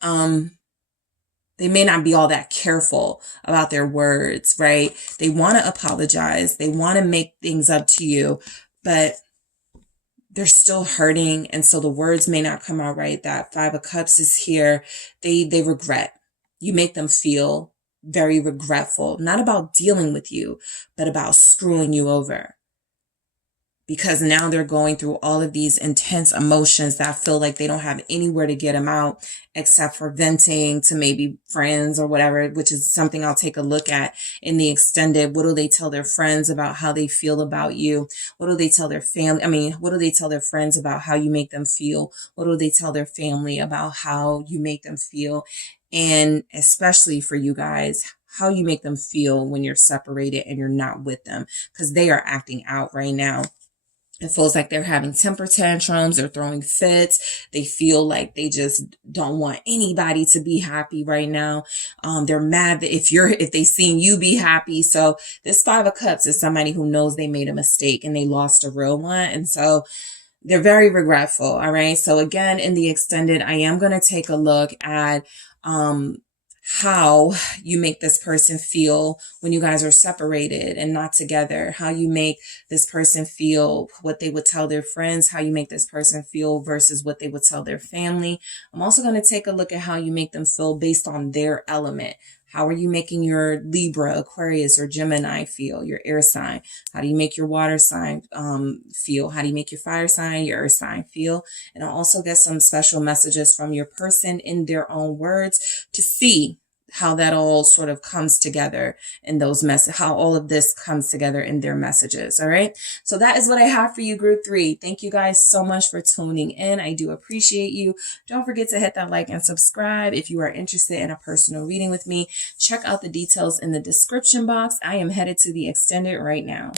they may not be all that careful about their words, right? They want to apologize. They want to make things up to you, but they're still hurting. And so the words may not come out right. That Five of Cups is here. They regret. You make them feel very regretful, not about dealing with you, but about screwing you over. Because now they're going through all of these intense emotions that feel like they don't have anywhere to get them out except for venting to maybe friends or whatever, which is something I'll take a look at in the extended. What do they tell their friends about how they feel about you? What do they tell their family? What do they tell their friends about how you make them feel? What do they tell their family about how you make them feel? And especially for you guys, how you make them feel when you're separated and you're not with them, because they are acting out right now. It feels like they're having temper tantrums. They're throwing fits. They feel like they just don't want anybody to be happy right now. They're mad that if they seen you be happy. So this Five of Cups is somebody who knows they made a mistake and they lost a real one. And so they're very regretful. All right. So again, in the extended, I am going to take a look at, how you make this person feel when you guys are separated and not together, how you make this person feel, what they would tell their friends, how you make this person feel versus what they would tell their family. I'm also going to take a look at how you make them feel based on their element. How are you making your Libra, Aquarius, or Gemini feel, your air sign? How do you make your water sign feel? How do you make your fire sign, your earth sign feel? And I'll also get some special messages from your person in their own words to see how that all sort of comes together in those messages, how all of this comes together in their messages. All right. So that is what I have for you, group 3. Thank you guys so much for tuning in. I do appreciate you. Don't forget to hit that like and subscribe. If you are interested in a personal reading with me, check out the details in the description box. I am headed to the extended right now.